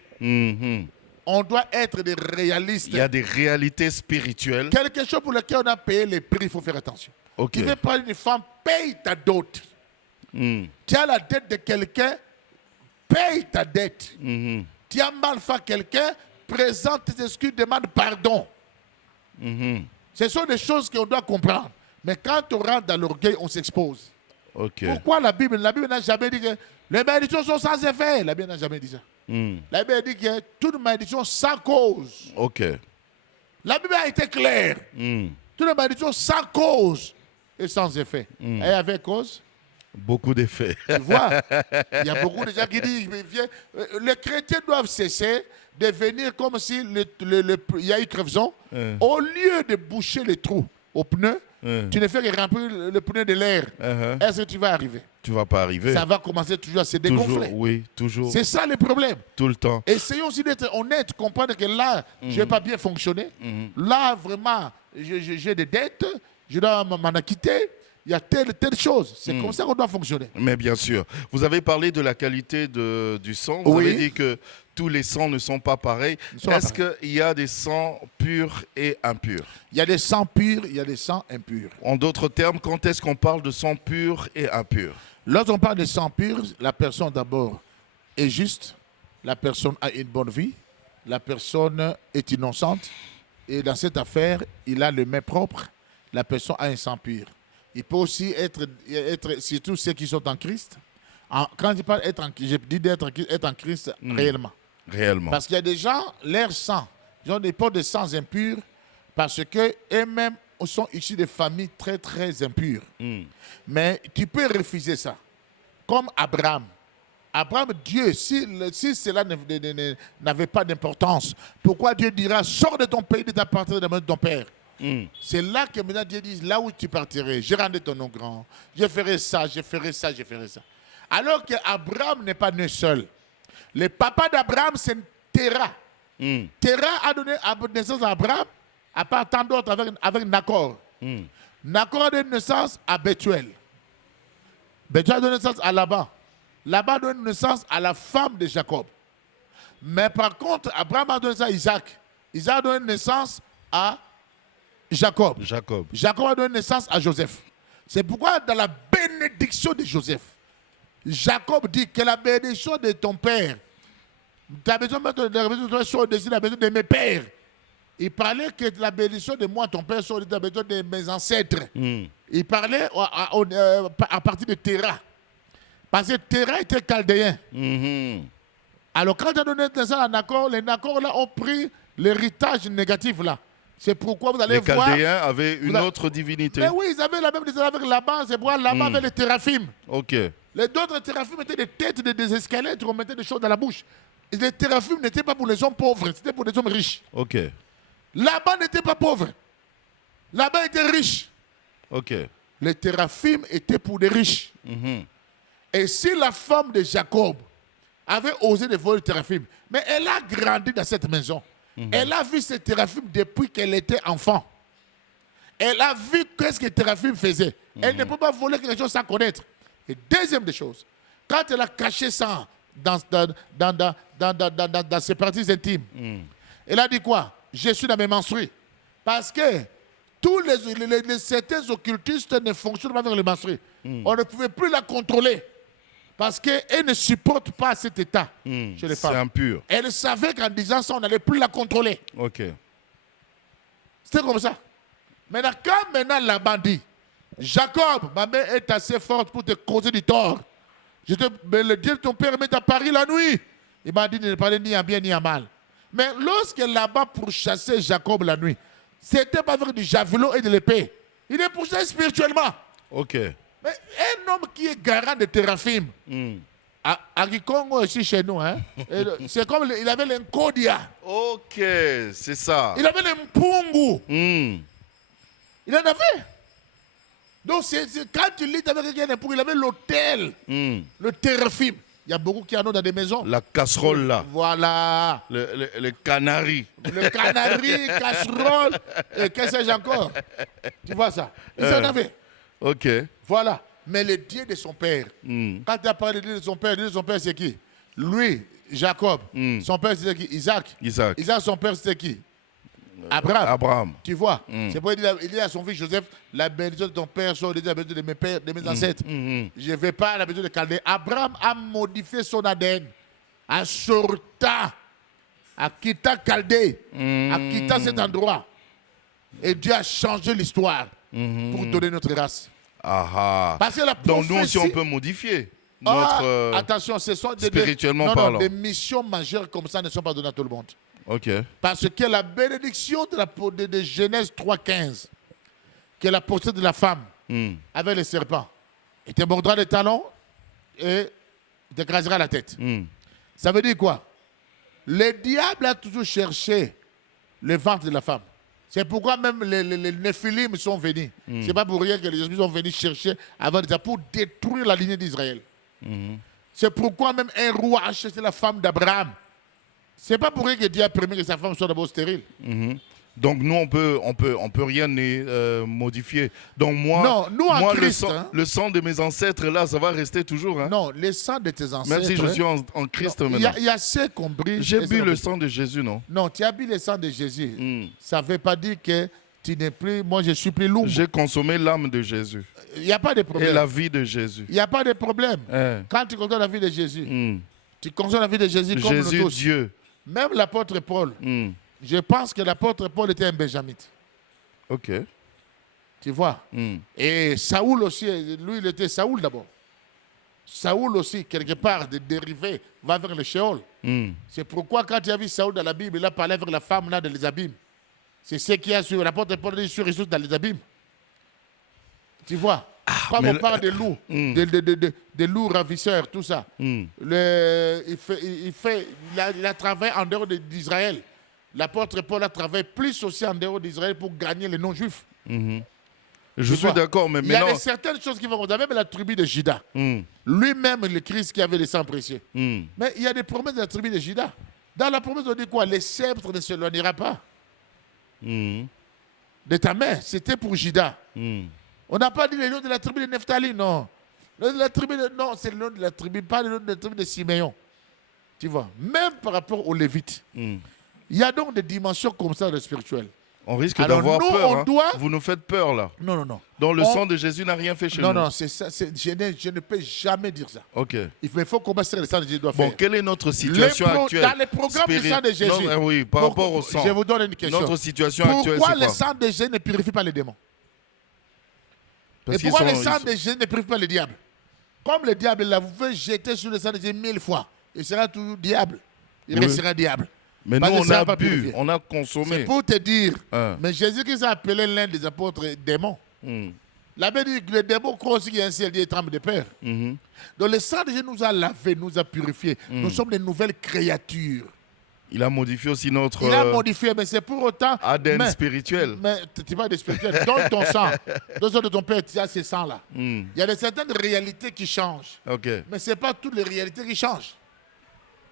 On doit être des réalistes. Il y a des réalités spirituelles. Quelque chose pour lequel on a payé les prix, il faut faire attention. Ok. Tu veux prendre une femme, paye ta dot. Tu as la dette de quelqu'un, paye ta dette. Tu as mal fait quelqu'un, présente tes excuses, demande pardon. Ce sont des choses qu'on doit comprendre. Mais quand on rentre dans l'orgueil, on s'expose. Ok. Pourquoi la Bible n'a jamais dit que les malédictions sont sans effet. La Bible n'a jamais dit ça. La Bible dit que toute malédiction sans cause. Ok. La Bible a été claire. Toute malédiction sans cause et sans effet. Et avec cause, Beaucoup d'effets. tu vois, il y a beaucoup de gens qui disent, mais viens, les chrétiens doivent cesser de venir comme si il y a eu crevaison. Au lieu de boucher les trous au pneu, tu ne fais que remplir le pneu de l'air. Est-ce que tu vas arriver? Tu vas pas arriver. Ça va commencer toujours à se dégonfler. Toujours, oui, toujours. C'est ça le problème. Tout le temps. Essayons aussi d'être honnêtes, comprendre que là, je ne vais pas bien fonctionner. Là, vraiment, j'ai des dettes, je dois m'en acquitter. Il y a telle chose. C'est comme ça qu'on doit fonctionner. Mais bien sûr. Vous avez parlé de la qualité du sang. Vous avez dit que tous les sangs ne sont pas pareils. Est-ce qu'il y a des sangs purs et impurs? Il y a des sangs purs, il y a des sangs impurs. En d'autres termes, quand est-ce qu'on parle de sang pur et impur? Lorsqu'on parle de sang pur, la personne d'abord est juste, la personne a une bonne vie, la personne est innocente, et dans cette affaire, il a le main propre, la personne a un sang pur. Il peut aussi être surtout ceux qui sont en Christ. Quand je parle je dis être en Christ réellement. Réellement. Parce qu'il y a des gens, leur sang, ils ont des pots de sang impurs parce qu'eux-mêmes sont issus de familles très, très impures. Mais tu peux refuser ça. Comme Abraham. Abraham, Dieu, si cela n'avait pas d'importance, pourquoi Dieu dira, sors de ton pays, de ta patrie, de la maison de ton père? C'est là que maintenant Dieu dit, là où tu partirais, je rendrai ton nom grand, je ferai ça, je ferai ça, je ferai ça. Alors qu'Abraham n'est pas né seul. Le papa d'Abraham, c'est Terah. Terah a donné naissance à Abraham, à part tant d'autres avec Nacor. Nacor a donné naissance à Bethuel. Bethuel a donné naissance à Laban. Laban a donné naissance à la femme de Jacob. Mais par contre, Abraham a donné naissance à Isaac. Isaac a donné naissance à Jacob. Jacob a donné naissance à Joseph. C'est pourquoi dans la bénédiction de Joseph, Jacob dit que la bénédiction de ton père, ta maison de toi soit au-dessus de la maison de mes pères. Il parlait que la bénédiction de moi, ton père, soit au-dessus de la maison de mes ancêtres. Il parlait à partir de Terah. Parce que Terah était chaldéen. Alors quand tu as donné naissance à Nacor, les Nacor là ont pris l'héritage négatif là. C'est pourquoi vous allez voir... Les Chaldéens avaient une autre divinité. Mais oui, ils avaient la même descendance avec Laban. C'est pourquoi Laban avait les téraphim. Ok. Les autres téraphim étaient des têtes des squelettes, on mettait des choses dans la bouche. Et les téraphim n'étaient pas pour les hommes pauvres, c'était pour les hommes riches. Ok. Laban n'était pas pauvre. Laban était riche. Ok. Les téraphim étaient pour les riches. Et si la femme de Jacob avait osé de voler le téraphim, mais elle a grandi dans cette maison. Elle a vu ces téraphim depuis qu'elle était enfant. Elle a vu qu'est-ce que téraphim faisait. Elle ne peut pas voler quelque chose sans connaître. Et deuxième des choses, quand elle a caché ça dans ses parties intimes, elle a dit quoi? Je suis dans mes menstrues. Parce que tous certains occultistes ne fonctionnent pas avec les menstrues. On ne pouvait plus la contrôler. Parce qu'elle ne supporte pas cet état chez les femmes. C'est impur. Elle savait qu'en disant ça, on n'allait plus la contrôler. Ok. C'était comme ça. Maintenant, quand Laban dit, Jacob, ma mère est assez forte pour te causer du tort. Mais le Dieu de ton père met à Paris la nuit. Il m'a dit de ne parler ni à bien ni à mal. Mais lorsque Laban pourchassait Jacob la nuit, c'était pas avec du javelot et de l'épée. Il est pourchassé spirituellement. Ok. Mais un homme qui est garant de téraphim, à Kikongo aussi chez nous, hein, c'est comme il avait l'enkodia. Ok, c'est ça. Il avait l'empungu. Il en avait. Donc quand tu lis avec quelqu'un, il avait l'hôtel, le téraphim. Il y a beaucoup qui en ont dans des maisons. La casserole là. Voilà. Le canari. Le canari, casserole, et qu'est-ce que j'ai encore? Tu vois ça? Il en avait. Ok. Voilà. Mais le Dieu de son père, quand tu as parlé de Dieu de son père, Dieu de son père c'est qui? Lui, Jacob. Son père c'était qui? Isaac. Isaac, son père c'était qui? Abraham. Tu vois? C'est pourquoi il dit à son fils Joseph, la bénédiction de ton père soit au-dessus de la bénédiction de mes pères, de mes ancêtres. Je ne vais pas à la bénédiction de Chaldée. Abraham a modifié son ADN. En sortant, à quittant Chaldée, à quittant cet endroit. Et Dieu a changé l'histoire pour donner notre race. Ah, ah. Parce que la Donc nous aussi, prophétie- on peut modifier notre... attention, ce sont spirituellement non, parlant. des missions majeures comme ça ne sont pas données à tout le monde. Ok. Parce que la bénédiction de Genèse 3,15, que la posture de la femme avec les serpents, et te mordra les talons et t'écrasera la tête. Ça veut dire quoi? Le diable a toujours cherché le ventre de la femme. C'est pourquoi même les Néphilim sont venus. C'est pas pour rien que les esprits sont venus chercher avant pour détruire la lignée d'Israël. C'est pourquoi même un roi a cherché la femme d'Abraham. C'est pas pour rien que Dieu a permis que sa femme soit d'abord stérile. Donc nous, on peut rien modifier. Donc moi, Non, nous en Christ, le sang de mes ancêtres, là, ça va rester toujours. Hein? Non, le sang de tes ancêtres. Même si je suis en Christ non, maintenant. Il y a ceux qui ont brillé. J'ai bu le sang de Jésus, non? Non, tu as bu le sang de Jésus. Ça ne veut pas dire que tu n'es plus... Moi, je suis plus lourd. J'ai consommé l'âme de Jésus. Il n'y a pas de problème. Et la vie de Jésus. Il n'y a pas de problème. Quand tu consommes la vie de Jésus, tu consommes la vie de Jésus comme Jésus, nous tous. Dieu. Même l'apôtre Paul. Je pense que l'apôtre Paul était un benjamite. Ok. Tu vois. Et Saoul aussi, lui, il était Saoul d'abord. Saoul aussi, quelque part, de dérivé, va vers le Sheol. C'est pourquoi quand tu as vu Saoul dans la Bible, il a parlé avec la femme là dans les abîmes. C'est ce qu'il y a sur l'apôtre Paul dit sur Jésus dans les abîmes. Tu vois. Quand on parle de loups, de loups ravisseurs, tout ça, il a travaillé en dehors d'Israël. L'apôtre Paul a travaillé plus aussi en dehors d'Israël pour gagner les non-juifs. Je suis d'accord, mais maintenant... Il y a certaines choses qui vont remonter, même la tribu de Juda. Lui-même, le Christ qui avait les sangs précieux. Mais il y a des promesses de la tribu de Juda. Dans la promesse, on dit quoi? Les sceptres ne s'éloignera pas de ta main. C'était pour Juda. On n'a pas dit le nom de la tribu de Nephtali, non. Le nom de la tribu non, c'est le nom de la tribu, pas le nom de la tribu de Siméon. Tu vois, même par rapport aux Lévites. Il y a donc des dimensions comme ça de spirituel. On risque d'avoir peur. On doit... Vous nous faites peur, là. Non, non, non. Donc le sang de Jésus n'a rien fait chez nous. Non, non, c'est ça. Je ne peux jamais dire ça. Ok. Il faut combattre le sang de Jésus doit faire. Bon, quelle est notre situation actuelle? Dans les programmes du sang de Jésus. Non, oui, par rapport au sang. Je vous donne une question. Notre situation actuelle, c'est quoi? Pourquoi le sang de Jésus ne purifie pas les démons? Et pourquoi le sang de Jésus ne purifie pas le diable? Comme le diable, là, vous pouvez jeter sur le sang de Jésus 1000 fois. Il sera toujours diable. Il restera diable. Mais nous, on a bu, on a consommé. C'est pour te dire. Mais Jésus-Christ a appelé l'un des apôtres démon. La Bible dit que le démon croit aussi qu'il y a un ciel, il tremble de peur. Donc le sang de Jésus nous a lavé, nous a purifié. Nous sommes des nouvelles créatures. Il a modifié aussi notre... Il a modifié, mais c'est pour autant... ADN spirituel. Mais tu n'es pas de spirituel. Donne ton sang. Dans le sang de ton père, tu as ces sangs-là. Il y a certaines réalités qui changent. Mais ce n'est pas toutes les réalités qui changent.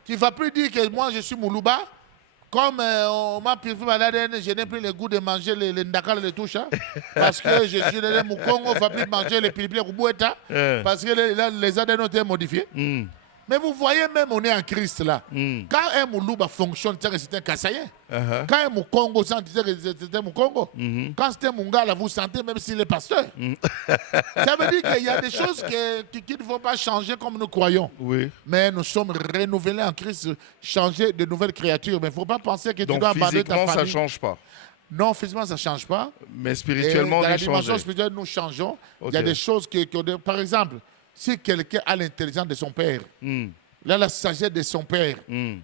Tu ne vas plus dire que moi, je suis Moulouba. Comme on m'a purifié ma ADN, je n'ai plus le goût de manger les ndakal et les touches. Parce que je suis le Moukongo, on ne va plus manger les pilipili Kouboueta. Parce que les ADN ont été modifiés. Mais vous voyez, même on est en Christ là. Quand un Moulouba fonctionne, c'est un Kassayen. Quand un Moukongo sent, c'est un Moukongo. Quand c'est un Mungala, vous sentez même s'il est pasteur. Ça veut dire qu'il y a des choses qui ne vont pas changer comme nous croyons. Oui. Mais nous sommes renouvelés en Christ, changer de nouvelles créatures. Mais il ne faut pas penser que tu dois abandonner ta famille. Donc physiquement, ça ne change pas. Non, physiquement, ça ne change pas. Mais spirituellement, on est changé. Dans la dimension spirituelle, nous changeons. Il y a des choses par exemple, si quelqu'un a l'intelligence de son père, là, la sagesse de son père,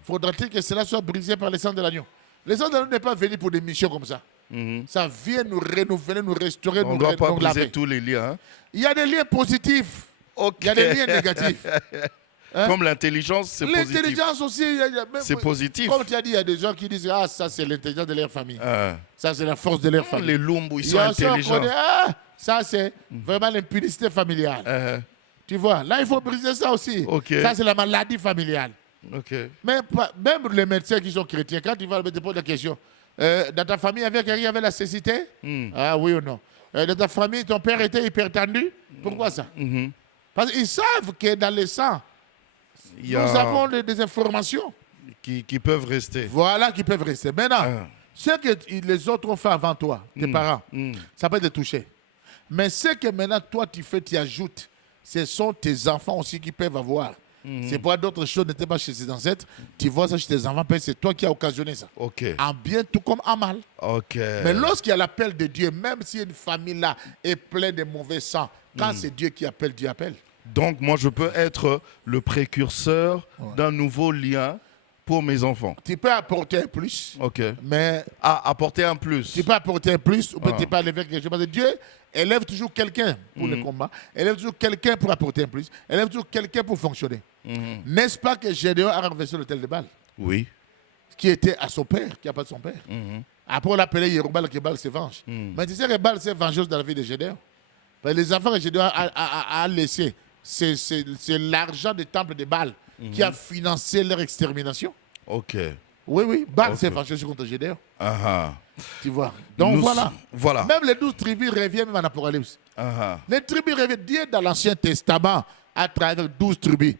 faudra-t-il que cela soit brisé par le sang de l'agneau? Le sang de l'agneau n'est pas venu pour des missions comme ça. Ça vient nous renouveler, nous restaurer, on nous ne doit pas briser laver. tous les liens. Hein? Il y a des liens positifs. Il y a des liens négatifs. Comme l'intelligence, c'est positif. L'intelligence aussi, c'est positif. Comme tu as dit, il y a des gens qui disent ah, ça c'est l'intelligence de leur famille. Ça c'est la force de leur famille. Les Lumbu, ils sont intelligents. Ça c'est vraiment l'impudicité familiale. Tu vois, là il faut briser ça aussi. Ça c'est la maladie familiale. Mais même les médecins qui sont chrétiens, quand ils vont te poser la question, dans ta famille, il y avait quelqu'un qui avait la cécité? Ah oui ou non? Dans ta famille, ton père était hypertendu? Pourquoi ça? Parce qu'ils savent que dans le sang, nous avons des informations qui peuvent rester. Voilà, qui peuvent rester. Maintenant, ce que les autres ont fait avant toi, tes parents, ça peut te toucher. Mais ce que maintenant toi tu fais, tu ajoutes, ce sont tes enfants aussi qui peuvent avoir. C'est pourquoi d'autres choses n'étaient pas chez ses ancêtres. Tu vois ça chez tes enfants, c'est toi qui as occasionné ça. Ok. En bien tout comme en mal. Ok. Mais lorsqu'il y a l'appel de Dieu, même si une famille là est pleine de mauvais sang, quand c'est Dieu qui appelle, Dieu appelle. Donc, moi, je peux être le précurseur d'un nouveau lien pour mes enfants. Tu peux apporter un plus, Ok. mais Apporter un plus. tu peux apporter un plus, ou tu peux aller vers quelque chose. Parce que Dieu élève toujours quelqu'un pour le combat, élève toujours quelqu'un pour apporter un plus, élève toujours quelqu'un pour fonctionner. N'est-ce pas que Gédéon a renversé l'autel de Baal, Oui. qui était à son père, qui n'a pas de son père. Après, on l'appelait Yérubal, que Baal se venge. Mais tu sais que Baal s'est vengé dans la vie de Gédéon. Parce que les enfants que Gédéon a laissés, c'est l'argent du temple de Baal qui a financé leur extermination. Ok. Oui, Baal s'est vengé contre Gédéon. Tu vois. Donc Voilà. Même les 12 tribus reviennent même en Apocalypse. Les tribus reviennent. Dieu dans l'Ancien Testament à travers 12 tribus.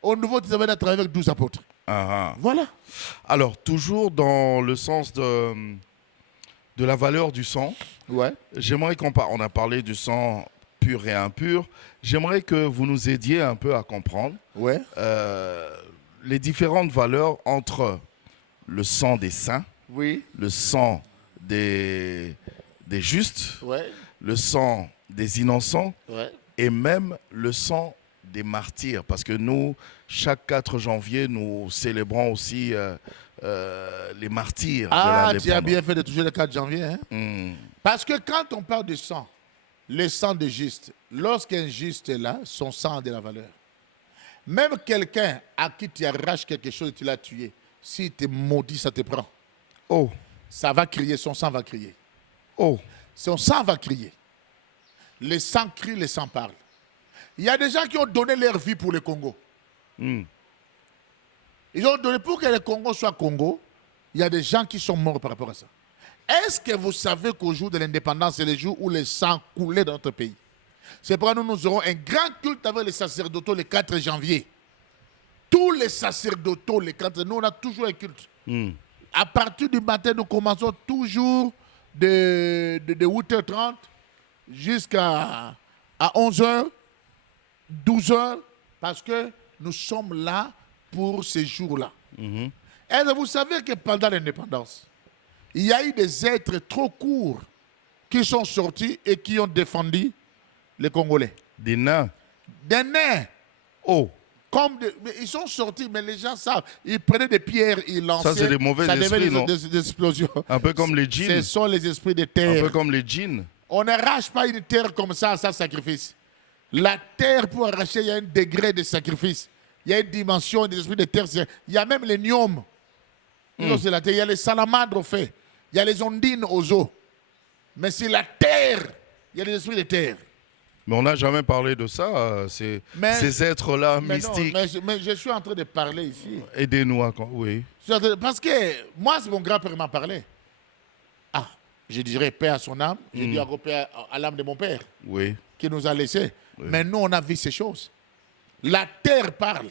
Au Nouveau Testament à travers 12 apôtres. Voilà. Alors, toujours dans le sens de la valeur du sang, j'aimerais on a parlé du sang pur et impur. J'aimerais que vous nous aidiez un peu à comprendre les différentes valeurs entre le sang des saints, le sang des justes, le sang des innocents et même le sang des martyrs. Parce que nous, chaque 4 janvier, nous célébrons aussi les martyrs de l'indépendance. Tu as bien fait de toucher le 4 janvier. Hein? Parce que quand on parle de sang, le sang de juste, lorsqu'un juste est là, son sang a de la valeur. Même quelqu'un à qui tu arraches quelque chose et tu l'as tué, si tu es maudit, ça te prend. Ça va crier, son sang va crier. Son sang va crier. Le sang crie, le sang parle. Il y a des gens qui ont donné leur vie pour le Congo. Ils ont donné pour que le Congo soit Congo. Il y a des gens qui sont morts par rapport à ça. Est-ce que vous savez qu'au jour de l'indépendance, c'est le jour où le sang coulait dans notre pays? C'est pourquoi nous aurons un grand culte avec les sacerdotaux le 4 janvier. Tous les sacerdotaux, les 4, nous on a toujours un culte. À partir du matin, nous commençons toujours de 8h30 jusqu'à 11h, 12h, parce que nous sommes là pour ces jours-là. Et vous savez que pendant l'indépendance, il y a eu des êtres trop courts qui sont sortis et qui ont défendu les Congolais. Des nains. Des nains. Mais ils sont sortis, mais les gens savent. Ils prenaient des pierres, ils lançaient. Ça, c'est des mauvais esprits, non? Des explosions. Un peu comme les djinns. Ce sont les esprits de terre. Un peu comme les djinns. On n'arrache pas une terre comme ça sans sacrifice. La terre, pour arracher, il y a un degré de sacrifice. Il y a une dimension des esprits de terre. Il y a même les gnomes. Il y a les salamandres au fait. Il y a les ondines aux eaux. Mais c'est la terre. Il y a les esprits de terre. Mais on n'a jamais parlé de ça, ces êtres-là mystiques. Mais je suis en train de parler ici. Aidez-nous à... Oui. Parce que moi, mon grand-père m'a parlé. Je dirais paix à son âme. Je dis paix à l'âme de mon père. Qui nous a laissés. Mais nous, on a vu ces choses. La terre parle.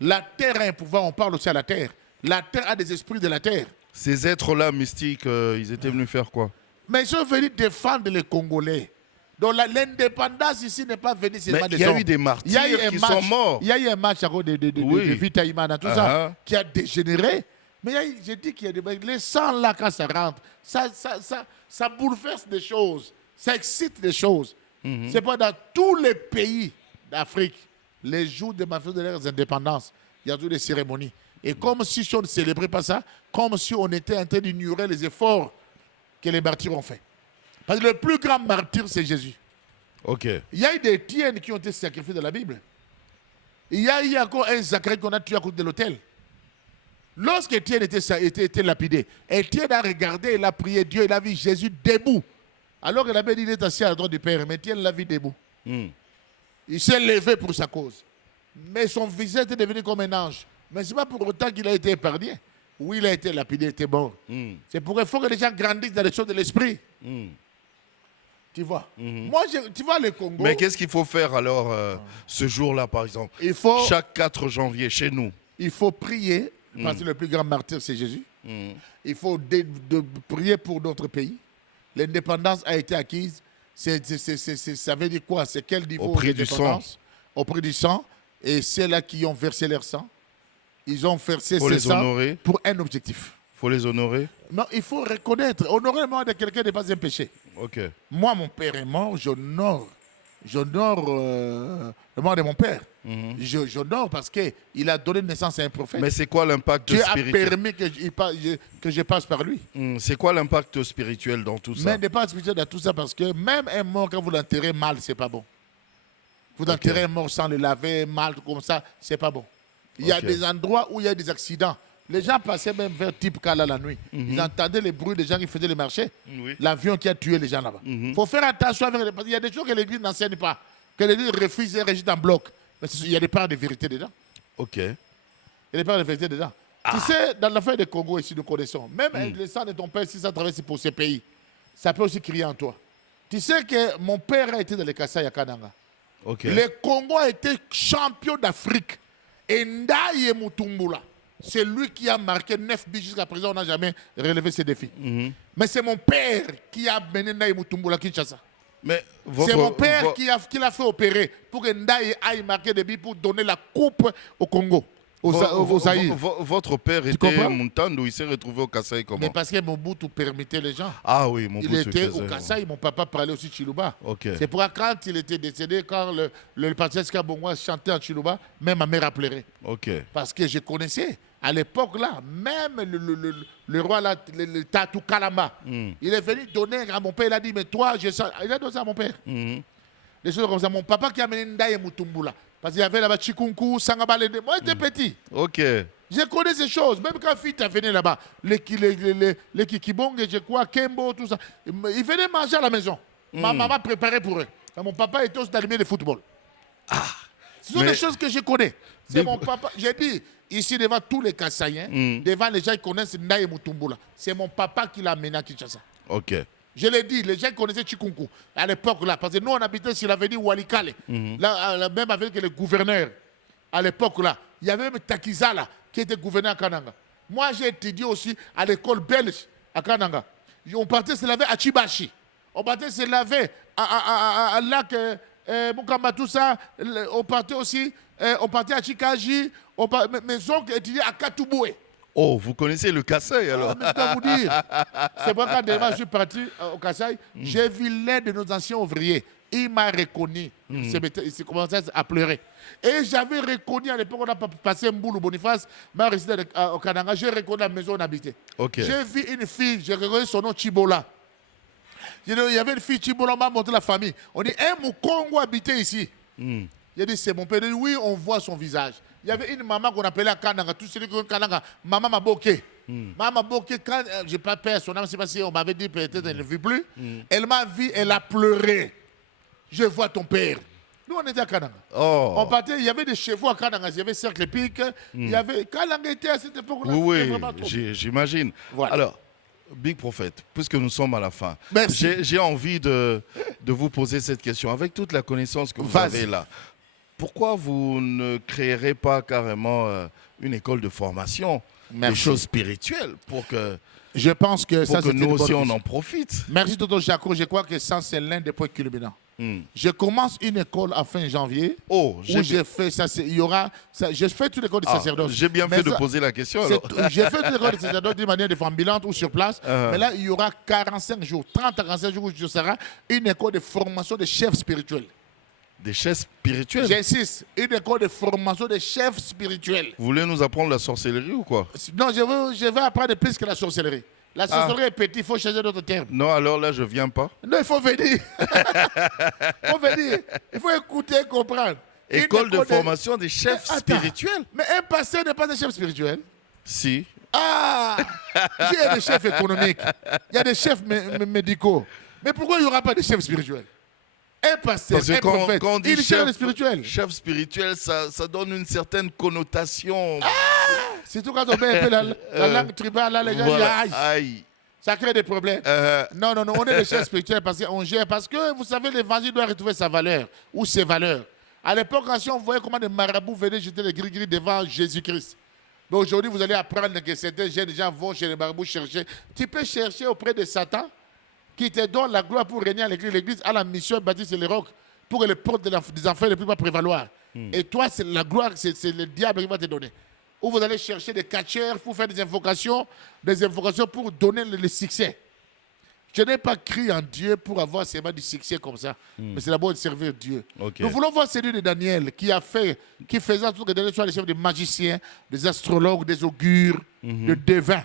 La terre a un pouvoir, on parle aussi à la terre. La terre a des esprits de la terre. Ces êtres-là mystiques, ils étaient venus faire quoi? Mais ils sont venus défendre les Congolais. Donc l'indépendance ici n'est pas venue seulement des hommes. Il y a eu des martyrs qui sont morts. Il y a eu un match à cause de Vita Imana, tout ça, qui a dégénéré. Mais j'ai dit qu'il y a des... Les sangs là, quand ça rentre, ça bouleverse des choses. Ça excite des choses. C'est pas dans tous les pays d'Afrique, les jours de leurs indépendances, il y a toutes des cérémonies. Et comme si on ne célébrait pas ça, comme si on était en train d'ignorer les efforts que les martyrs ont fait. Parce que le plus grand martyr, c'est Jésus. Il y a eu des tiennes qui ont été sacrifiés dans la Bible. Il y a eu encore un Zacharie qu'on a tué à cause de l'autel. Lorsqu'Étienne était lapidé, Étienne a regardé, il a prié Dieu, il a vu Jésus debout. Alors qu'il avait dit qu'il est assis à la droite du Père, mais Étienne l'a vu debout. Il s'est levé pour sa cause. Mais son visage était devenu comme un ange. Mais ce n'est pas pour autant qu'il a été épargné. Oui, il a été lapidé, il était mort. C'est pourquoi il faut que les gens grandissent dans les choses de l'esprit. Tu vois. Moi, tu vois le Congo. Mais qu'est-ce qu'il faut faire alors ce jour-là, par exemple? Chaque 4 janvier, chez nous. Il faut prier, parce que le plus grand martyr, c'est Jésus. Il faut prier pour notre pays. L'indépendance a été acquise. Ça veut dire quoi? C'est quel niveau au prix du sang. Au prix du sang. Et ceux-là qui ont versé leur sang, ils ont versé Faut ce les sang honorer. pour un objectif. Faut les honorer. Non, il faut reconnaître. Honorer le mort de quelqu'un n'est pas un péché. Ok. Moi, mon père est mort, j'honore. J'honore le mort de mon père. J'honore parce qu'il a donné naissance à un prophète. Mais c'est quoi l'impact Dieu a spirituel? permis que je passe par lui. C'est quoi l'impact spirituel dans tout ça? Mais n'est pas spirituel dans tout ça parce que même un mort, quand vous l'enterrez mal, c'est pas bon. Vous enterrez un mort sans le laver mal, comme ça, c'est pas bon. Il y a des endroits où il y a des accidents. Les gens passaient même vers Tipkala la nuit. Ils entendaient les bruits des gens qui faisaient le marché. Oui. L'avion qui a tué les gens là-bas. Il faut faire attention avec parce qu'il y a des choses que l'Église n'enseigne pas. Que l'Église refuse et rejette en bloc. Mais il y a des parts de vérité dedans. Ok. Il y a des parts de vérité dedans. Tu sais, dans l'affaire du Congo ici, nous connaissons, même le sang de ton père, si ça traverse pour ces pays, ça peut aussi crier en toi. Tu sais que mon père a été dans les Kassai à Kananga. Ok. Le Congo a été champion d'Afrique. Et Ndaye Mutumbula, c'est lui qui a marqué 9 buts jusqu'à présent. On n'a jamais relevé ces défis. Mais c'est mon père qui a mené Ndaye Mutumbula à Kinshasa. C'est mon père qui l'a fait opérer pour que Ndaye aille marquer des buts pour donner la coupe au Congo, au Zaïre. Votre père était Muntando, il s'est retrouvé au Kassai comment? Mais parce que Mobutu permettait les gens. Ah oui, Mobutu. Il était au Kassai, mon papa parlait aussi Chiluba. Okay. C'est pourquoi quand il était décédé, quand le Patrice Kabongwa chantait en Chiluba, même ma mère a pleuré. Okay. Parce que je connaissais, à l'époque là, même le roi là, le Tatou Kalamba, il est venu donner à mon père, il a dit, mais toi, il a donné ça à mon père. Des choses comme ça. Mon papa qui a mené Ndaye Mutumbula. Parce qu'il y avait là-bas Chikunku, Sangabalende. Moi, j'étais petit. Ok. Je connais ces choses. Même quand Fita venait là-bas, les Kikibong, je crois, Kembo, tout ça, ils venaient manger à la maison. Ma maman préparait pour eux. Et mon papa était aussi dans le milieu de football. Ce sont des choses que je connais. C'est mon papa. J'ai dit, ici, devant tous les Kassaïens, devant les gens qui connaissent Ndaye Mutumbula, c'est mon papa qui l'a amené à Kinshasa. Ok. Je l'ai dit, les gens connaissaient Chikunku à l'époque là, parce que nous on habitait sur l'avenue Walikale, là, même avec le gouverneur à l'époque là. Il y avait même Takizala qui était gouverneur à Kananga. Moi j'ai étudié aussi à l'école belge à Kananga. On partait se laver à Chibashi. On partait se laver à lac Mukamba, tout ça. On partait aussi, on partait à Chikaji. Mes oncles étudiaient à Katuboué. Oh, vous connaissez le Kassai alors? Mais je dois vous dire, c'est pourquoi quand je suis parti au Kassai, j'ai vu l'un de nos anciens ouvriers. Il m'a reconnu. Il s'est commencé à pleurer. Et j'avais reconnu à l'époque, on a passé Mboulou Boniface, m'a résidé au Kananga, j'ai reconnu la maison où on habitait. Okay. J'ai vu une fille, j'ai reconnu son nom Chibola. Il y avait une fille Chibola, on m'a montré la famille. On dit, Moukongo habitait ici. J'ai dit, c'est mon père. Il dit, oui, on voit son visage. Il y avait une maman qu'on appelait à Kananga, tout celui qui Kananga, Maman Maboke. Maman Maboke, quand je n'ai pas peur, son âme, c'est parce qu'on m'avait dit peut-être qu'elle ne vit plus. Elle m'a vu, elle a pleuré. Je vois ton père. Nous, on était à Kananga. Oh. On partait, il y avait des chevaux à Kananga, il y avait Cercle Pic. Il y avait, Kananga était à cette époque-là. Oui, j'imagine. Voilà. Alors, Big Prophet, puisque nous sommes à la fin, merci. J'ai envie de vous poser cette question. Avec toute la connaissance que vous avez là, pourquoi vous ne créerez pas carrément une école de formation, des choses spirituelles, pour que, je pense que, pour que nous aussi on en profite? Merci Toto Jaco, je crois que ça c'est l'un des points culminants. Je commence une école à fin janvier. Oh, j'ai fait ça. Il y aura. Je fais toute l'école de sacerdoce. J'ai bien fait de poser la question. J'ai fait toute l'école de sacerdoce d'une manière de ambulante ou sur place. Mais là, il y aura 45 jours, 30 à 45 jours où je serai une école de formation de chefs spirituels. Des chefs spirituels? J'insiste, une école de formation de chefs spirituels. Vous voulez nous apprendre la sorcellerie ou quoi? Non, je veux apprendre plus que la sorcellerie. La sorcellerie est petite, il faut changer d'autres termes. Non, alors là, je ne viens pas. Non, il faut venir. Il faut venir. Il faut écouter et comprendre. École de formation des chefs spirituels? Mais un pasteur n'est pas un chef spirituel. Si. Ah, il y a des chefs économiques, il y a des chefs médicaux. Mais pourquoi il n'y aura pas de chefs spirituels? Un pasteur, un prophète, quand on dit chef spirituel. Chef spirituel, ça donne une certaine connotation. Surtout quand on met un peu la langue tribale, là, les gens disent aïe. Ça crée des problèmes. Non, on est des chefs spirituels parce qu'on gère. Parce que, vous savez, l'évangile doit retrouver sa valeur ou ses valeurs. À l'époque, quand on voyait comment les marabouts venaient jeter les gris-gris devant Jésus-Christ. Mais aujourd'hui, vous allez apprendre que certains jeunes gens vont chez les marabouts chercher. Tu peux chercher auprès de Satan qui te donne la gloire pour régner à l'église. L'église a la mission de bâtir sur les rocs pour que les portes des enfants ne puissent pas prévaloir. Et toi, c'est la gloire, c'est le diable qui va te donner. Ou vous allez chercher des catcheurs pour faire des invocations pour donner le succès. Je n'ai pas cru en Dieu pour avoir seulement du succès comme ça. Mais c'est d'abord de servir Dieu. Ok. Nous voulons voir celui de Daniel qui faisait en sorte que Daniel soit le chef des magiciens, des astrologues, des augures, des devins.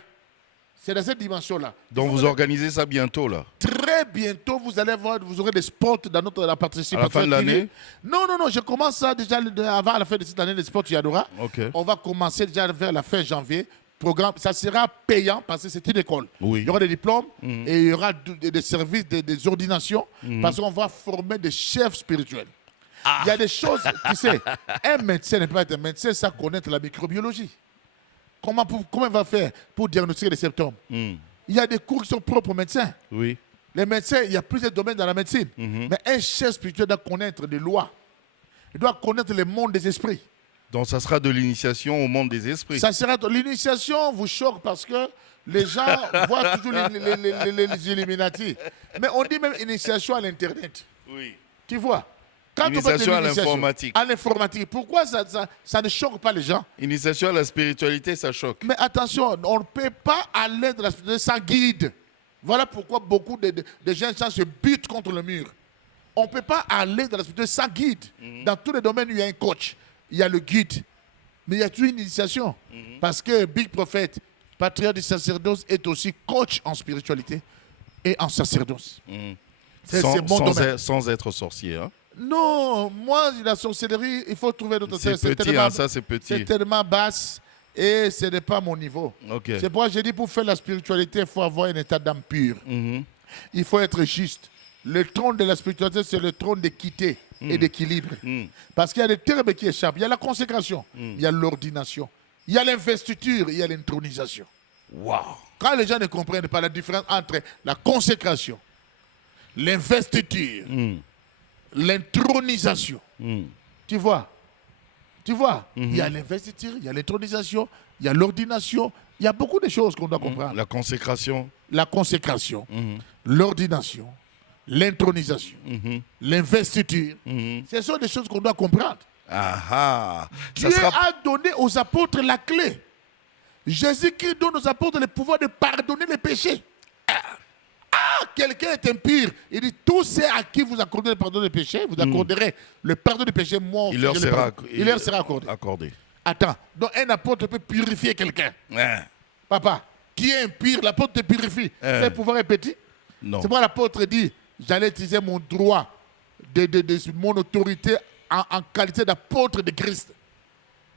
C'est dans cette dimension-là. Donc vous organisez ça bientôt là? Très bientôt, vous allez voir, vous aurez des spots dans la participation. À la fin de l'année? Non, je commence ça déjà avant la fin de cette année, les spots, il y en aura. Ok. On va commencer déjà vers la fin janvier. Programme, ça sera payant parce que c'est une école. Oui. Il y aura des diplômes et il y aura des services, des ordinations parce qu'on va former des chefs spirituels. Il y a des choses, tu sais, un médecin ne peut pas être un médecin sans connaître la microbiologie. Comment il va faire pour diagnostiquer les symptômes? Il y a des cours qui sont propres aux médecins. Oui. Les médecins, il y a plusieurs domaines dans la médecine. Mais un chef spirituel doit connaître les lois. Il doit connaître le monde des esprits. Donc ça sera de l'initiation au monde des esprits. Ça sera l'initiation vous choque parce que les gens voient toujours les Illuminati. Mais on dit même initiation à l'Internet. Oui. Tu vois? Quand Initiation à l'informatique. À l'informatique. Pourquoi ça ne choque pas les gens? Initiation à la spiritualité, ça choque. Mais attention, on ne peut pas aller dans la spiritualité sans guide. Voilà pourquoi beaucoup de gens se butent contre le mur. On ne peut pas aller dans la spiritualité sans guide. Dans tous les domaines, il y a un coach, il y a le guide. Mais il y a toujours une initiation. Parce que Big Prophet, patriarche du sacerdoce, est aussi coach en spiritualité et en sacerdoce. C'est mon domaine. Sans être sorcier. Hein? Non, moi, la sorcellerie, il faut trouver d'autres. C'est petit, hein, ça c'est petit. C'est tellement basse et ce n'est pas mon niveau. Okay. C'est pourquoi j'ai dit pour faire la spiritualité, il faut avoir un état d'âme pur. Il faut être juste. Le trône de la spiritualité, c'est le trône d'équité et d'équilibre. Parce qu'il y a des termes qui échappent. Il y a la consécration, il y a l'ordination, il y a l'investiture, il y a l'intronisation. Wow. Quand les gens ne comprennent pas la différence entre la consécration, l'investiture, l'intronisation. Tu vois? Il y a l'investiture, il y a l'intronisation, il y a l'ordination. Il y a beaucoup de choses qu'on doit comprendre. La consécration. La consécration, l'ordination, l'intronisation, l'investiture. Ce sont des choses qu'on doit comprendre. Dieu a donné aux apôtres la clé. Jésus-Christ donne aux apôtres le pouvoir de pardonner les péchés. Quelqu'un est impur. Il dit, tous ceux à qui vous accordez le pardon des péchés, vous accorderez le pardon des péchés. Moi, il leur sera accordé. Attends, donc un apôtre peut purifier quelqu'un. Papa, qui est impur, l'apôtre te purifie. Ce pouvoir est petit. Non. C'est pourquoi l'apôtre dit, j'allais utiliser mon droit, mon autorité en qualité d'apôtre de Christ.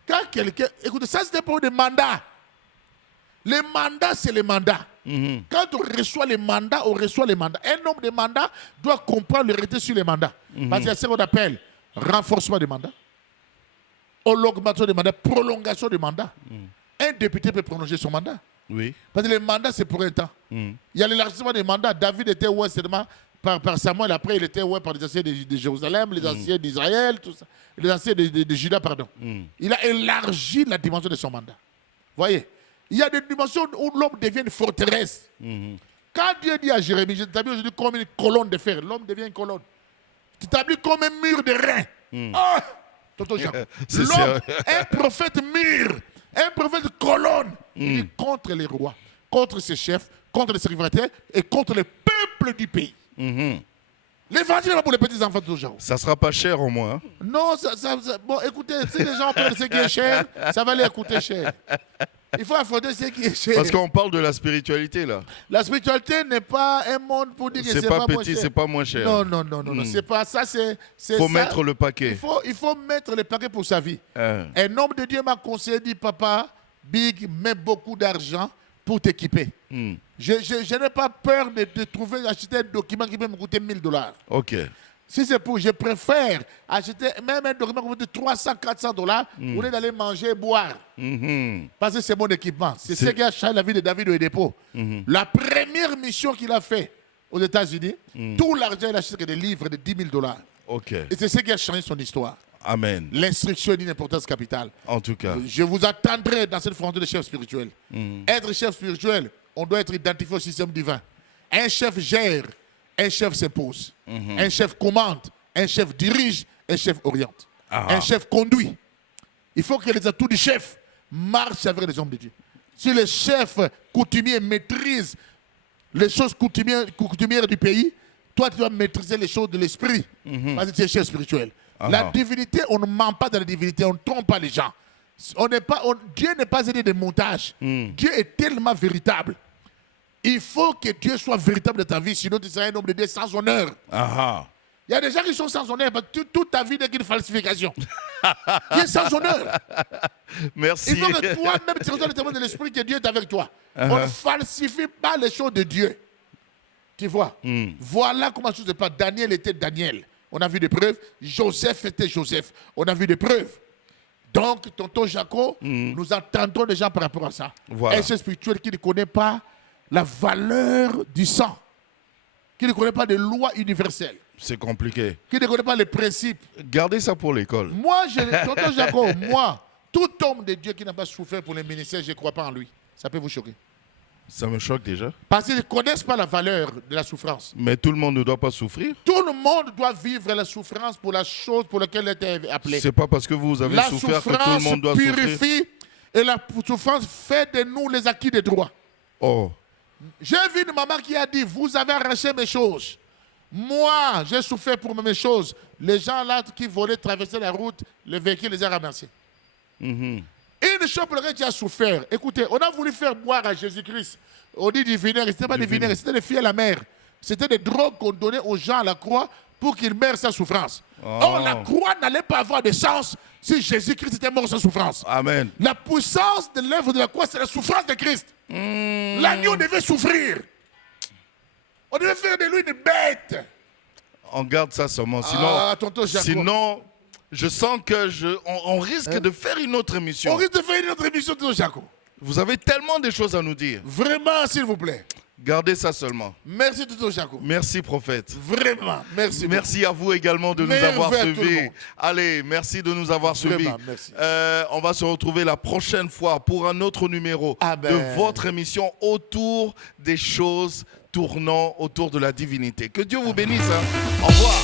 Quand quelqu'un... Écoutez, ça c'était pour des mandats. Les mandats, c'est les mandats. Quand on reçoit les mandats, on reçoit les mandats. Un homme de mandats doit comprendre le réalité sur les mandats. Parce qu'il y a ce qu'on appelle renforcement des mandats, augmentation des mandats, prolongation des mandats. Un député peut prolonger son mandat. Oui. Parce que les mandats, c'est pour un temps. Il y a l'élargissement des mandats. David était ouais seulement par Samuel, après il était ouais par les anciens de Jérusalem, les anciens d'Israël, tout ça. Les anciens de Juda, pardon. Il a élargi la dimension de son mandat. Voyez? Il y a des dimensions où l'homme devient une forteresse. Quand Dieu dit à Jérémie, je t'établis aujourd'hui comme une colonne de fer, l'homme devient une colonne. Tu t'établis comme un mur de rein. L'homme, un prophète mur, un prophète colonne. Il dit contre les rois, contre ses chefs, contre les serviteurs et contre le peuple du pays. L'évangile n'est pas pour les petits enfants de toujours. Ça sera pas cher au moins. Hein? Non, bon, écoutez, si les gens prennent ce qui est cher, ça va les coûter cher. Il faut affronter ce qui est cher. Parce qu'on parle de la spiritualité là. La spiritualité n'est pas un monde pour dire que c'est pas petit, c'est pas moins cher. Non, c'est pas ça. Il faut mettre le paquet. Il faut mettre le paquet pour sa vie. Un homme de Dieu m'a conseillé, dit papa, Big, mets beaucoup d'argent pour t'équiper. Je n'ai pas peur de trouver, acheter un document qui peut me coûter $1000. Ok. Si c'est pour, je préfère acheter même un document qui coûte $300, $400 au lieu d'aller manger et boire. Parce que c'est mon équipement. C'est ce qui a changé la vie de David au dépôt. La première mission qu'il a fait aux États-Unis, tout l'argent, il a acheté des livres de $10,000. Ok. Et c'est ce qui a changé son histoire. Amen. L'instruction est d'une importance capitale. En tout cas. Je vous attendrai dans cette frontière de chef spirituel. Être chef spirituel, on doit être identifié au système divin. Un chef gère, un chef s'impose. Un chef commande, un chef dirige, un chef oriente. Un chef conduit. Il faut que les atouts du chef marchent avec les hommes de Dieu. Si le chef coutumier maîtrise les choses coutumières du pays, toi, tu dois maîtriser les choses de l'esprit. Parce que tu es chef spirituel. La divinité, on ne ment pas dans la divinité, on ne trompe pas les gens. Dieu n'est pas aidé de montage. Dieu est tellement véritable. Il faut que Dieu soit véritable dans ta vie, sinon tu seras un homme de Dieu sans honneur. Il y a des gens qui sont sans honneur, parce que toute ta vie n'est qu'une falsification. Tu es sans honneur. Merci. Il faut que toi-même, tu reçois le témoin de l'esprit que Dieu est avec toi. On ne falsifie pas les choses de Dieu. Tu vois? Voilà comment ça se passe. Daniel était Daniel. On a vu des preuves. Joseph était Joseph. On a vu des preuves. Donc, tonton Jaco, nous attendons des gens par rapport à ça. Voilà. Un chef spirituel qui ne connaît pas la valeur du sang, qui ne connaît pas des lois universelles, C'est compliqué. qui ne connaît pas les principes. Gardez ça pour l'école. Moi, tonton Jaco, moi, tout homme de Dieu qui n'a pas souffert pour les ministères, je ne crois pas en lui. Ça peut vous choquer. Ça me choque déjà. Parce qu'ils ne connaissent pas la valeur de la souffrance. Mais tout le monde ne doit pas souffrir. Tout le monde doit vivre la souffrance pour la chose pour laquelle il était appelé. C'est pas parce que vous avez La souffert que tout le monde doit souffrir. purifie et la souffrance fait de nous les acquis des droits. Oh. J'ai vu une maman qui a dit, vous avez arraché mes choses. Moi, j'ai souffert pour mes choses. Les gens là qui voulaient traverser la route, le véhicule les a ramassés. Une chose pour laquelle tu as souffert. Écoutez, on a voulu faire boire à Jésus-Christ. On dit du vinaigre, ce n'était pas du vinaigre, c'était des filles à la mer. C'était des drogues qu'on donnait aux gens à la croix pour qu'ils meurent sans souffrance. Or, la croix n'allait pas avoir de sens si Jésus-Christ était mort sans souffrance. Amen. La puissance de l'œuvre de la croix, c'est la souffrance de Christ. L'agneau devait souffrir. On devait faire de lui une bête. On garde ça seulement. Sinon, tonton Jaco. sinon je sens que on risque de faire une autre émission. On risque de faire une autre émission, tonton Jaco. Vous avez tellement de choses à nous dire. Vraiment, s'il vous plaît. Gardez ça seulement. Merci, tonton Jaco. Merci, prophète. Vraiment, merci. Merci à vous également de nous Merveille avoir à tout le suivis. monde. Allez, merci de nous avoir suivis. Vraiment, merci. On va se retrouver la prochaine fois pour un autre numéro Amen. de votre émission autour des choses tournant autour de la divinité. Que Dieu vous bénisse. Hein. Au revoir.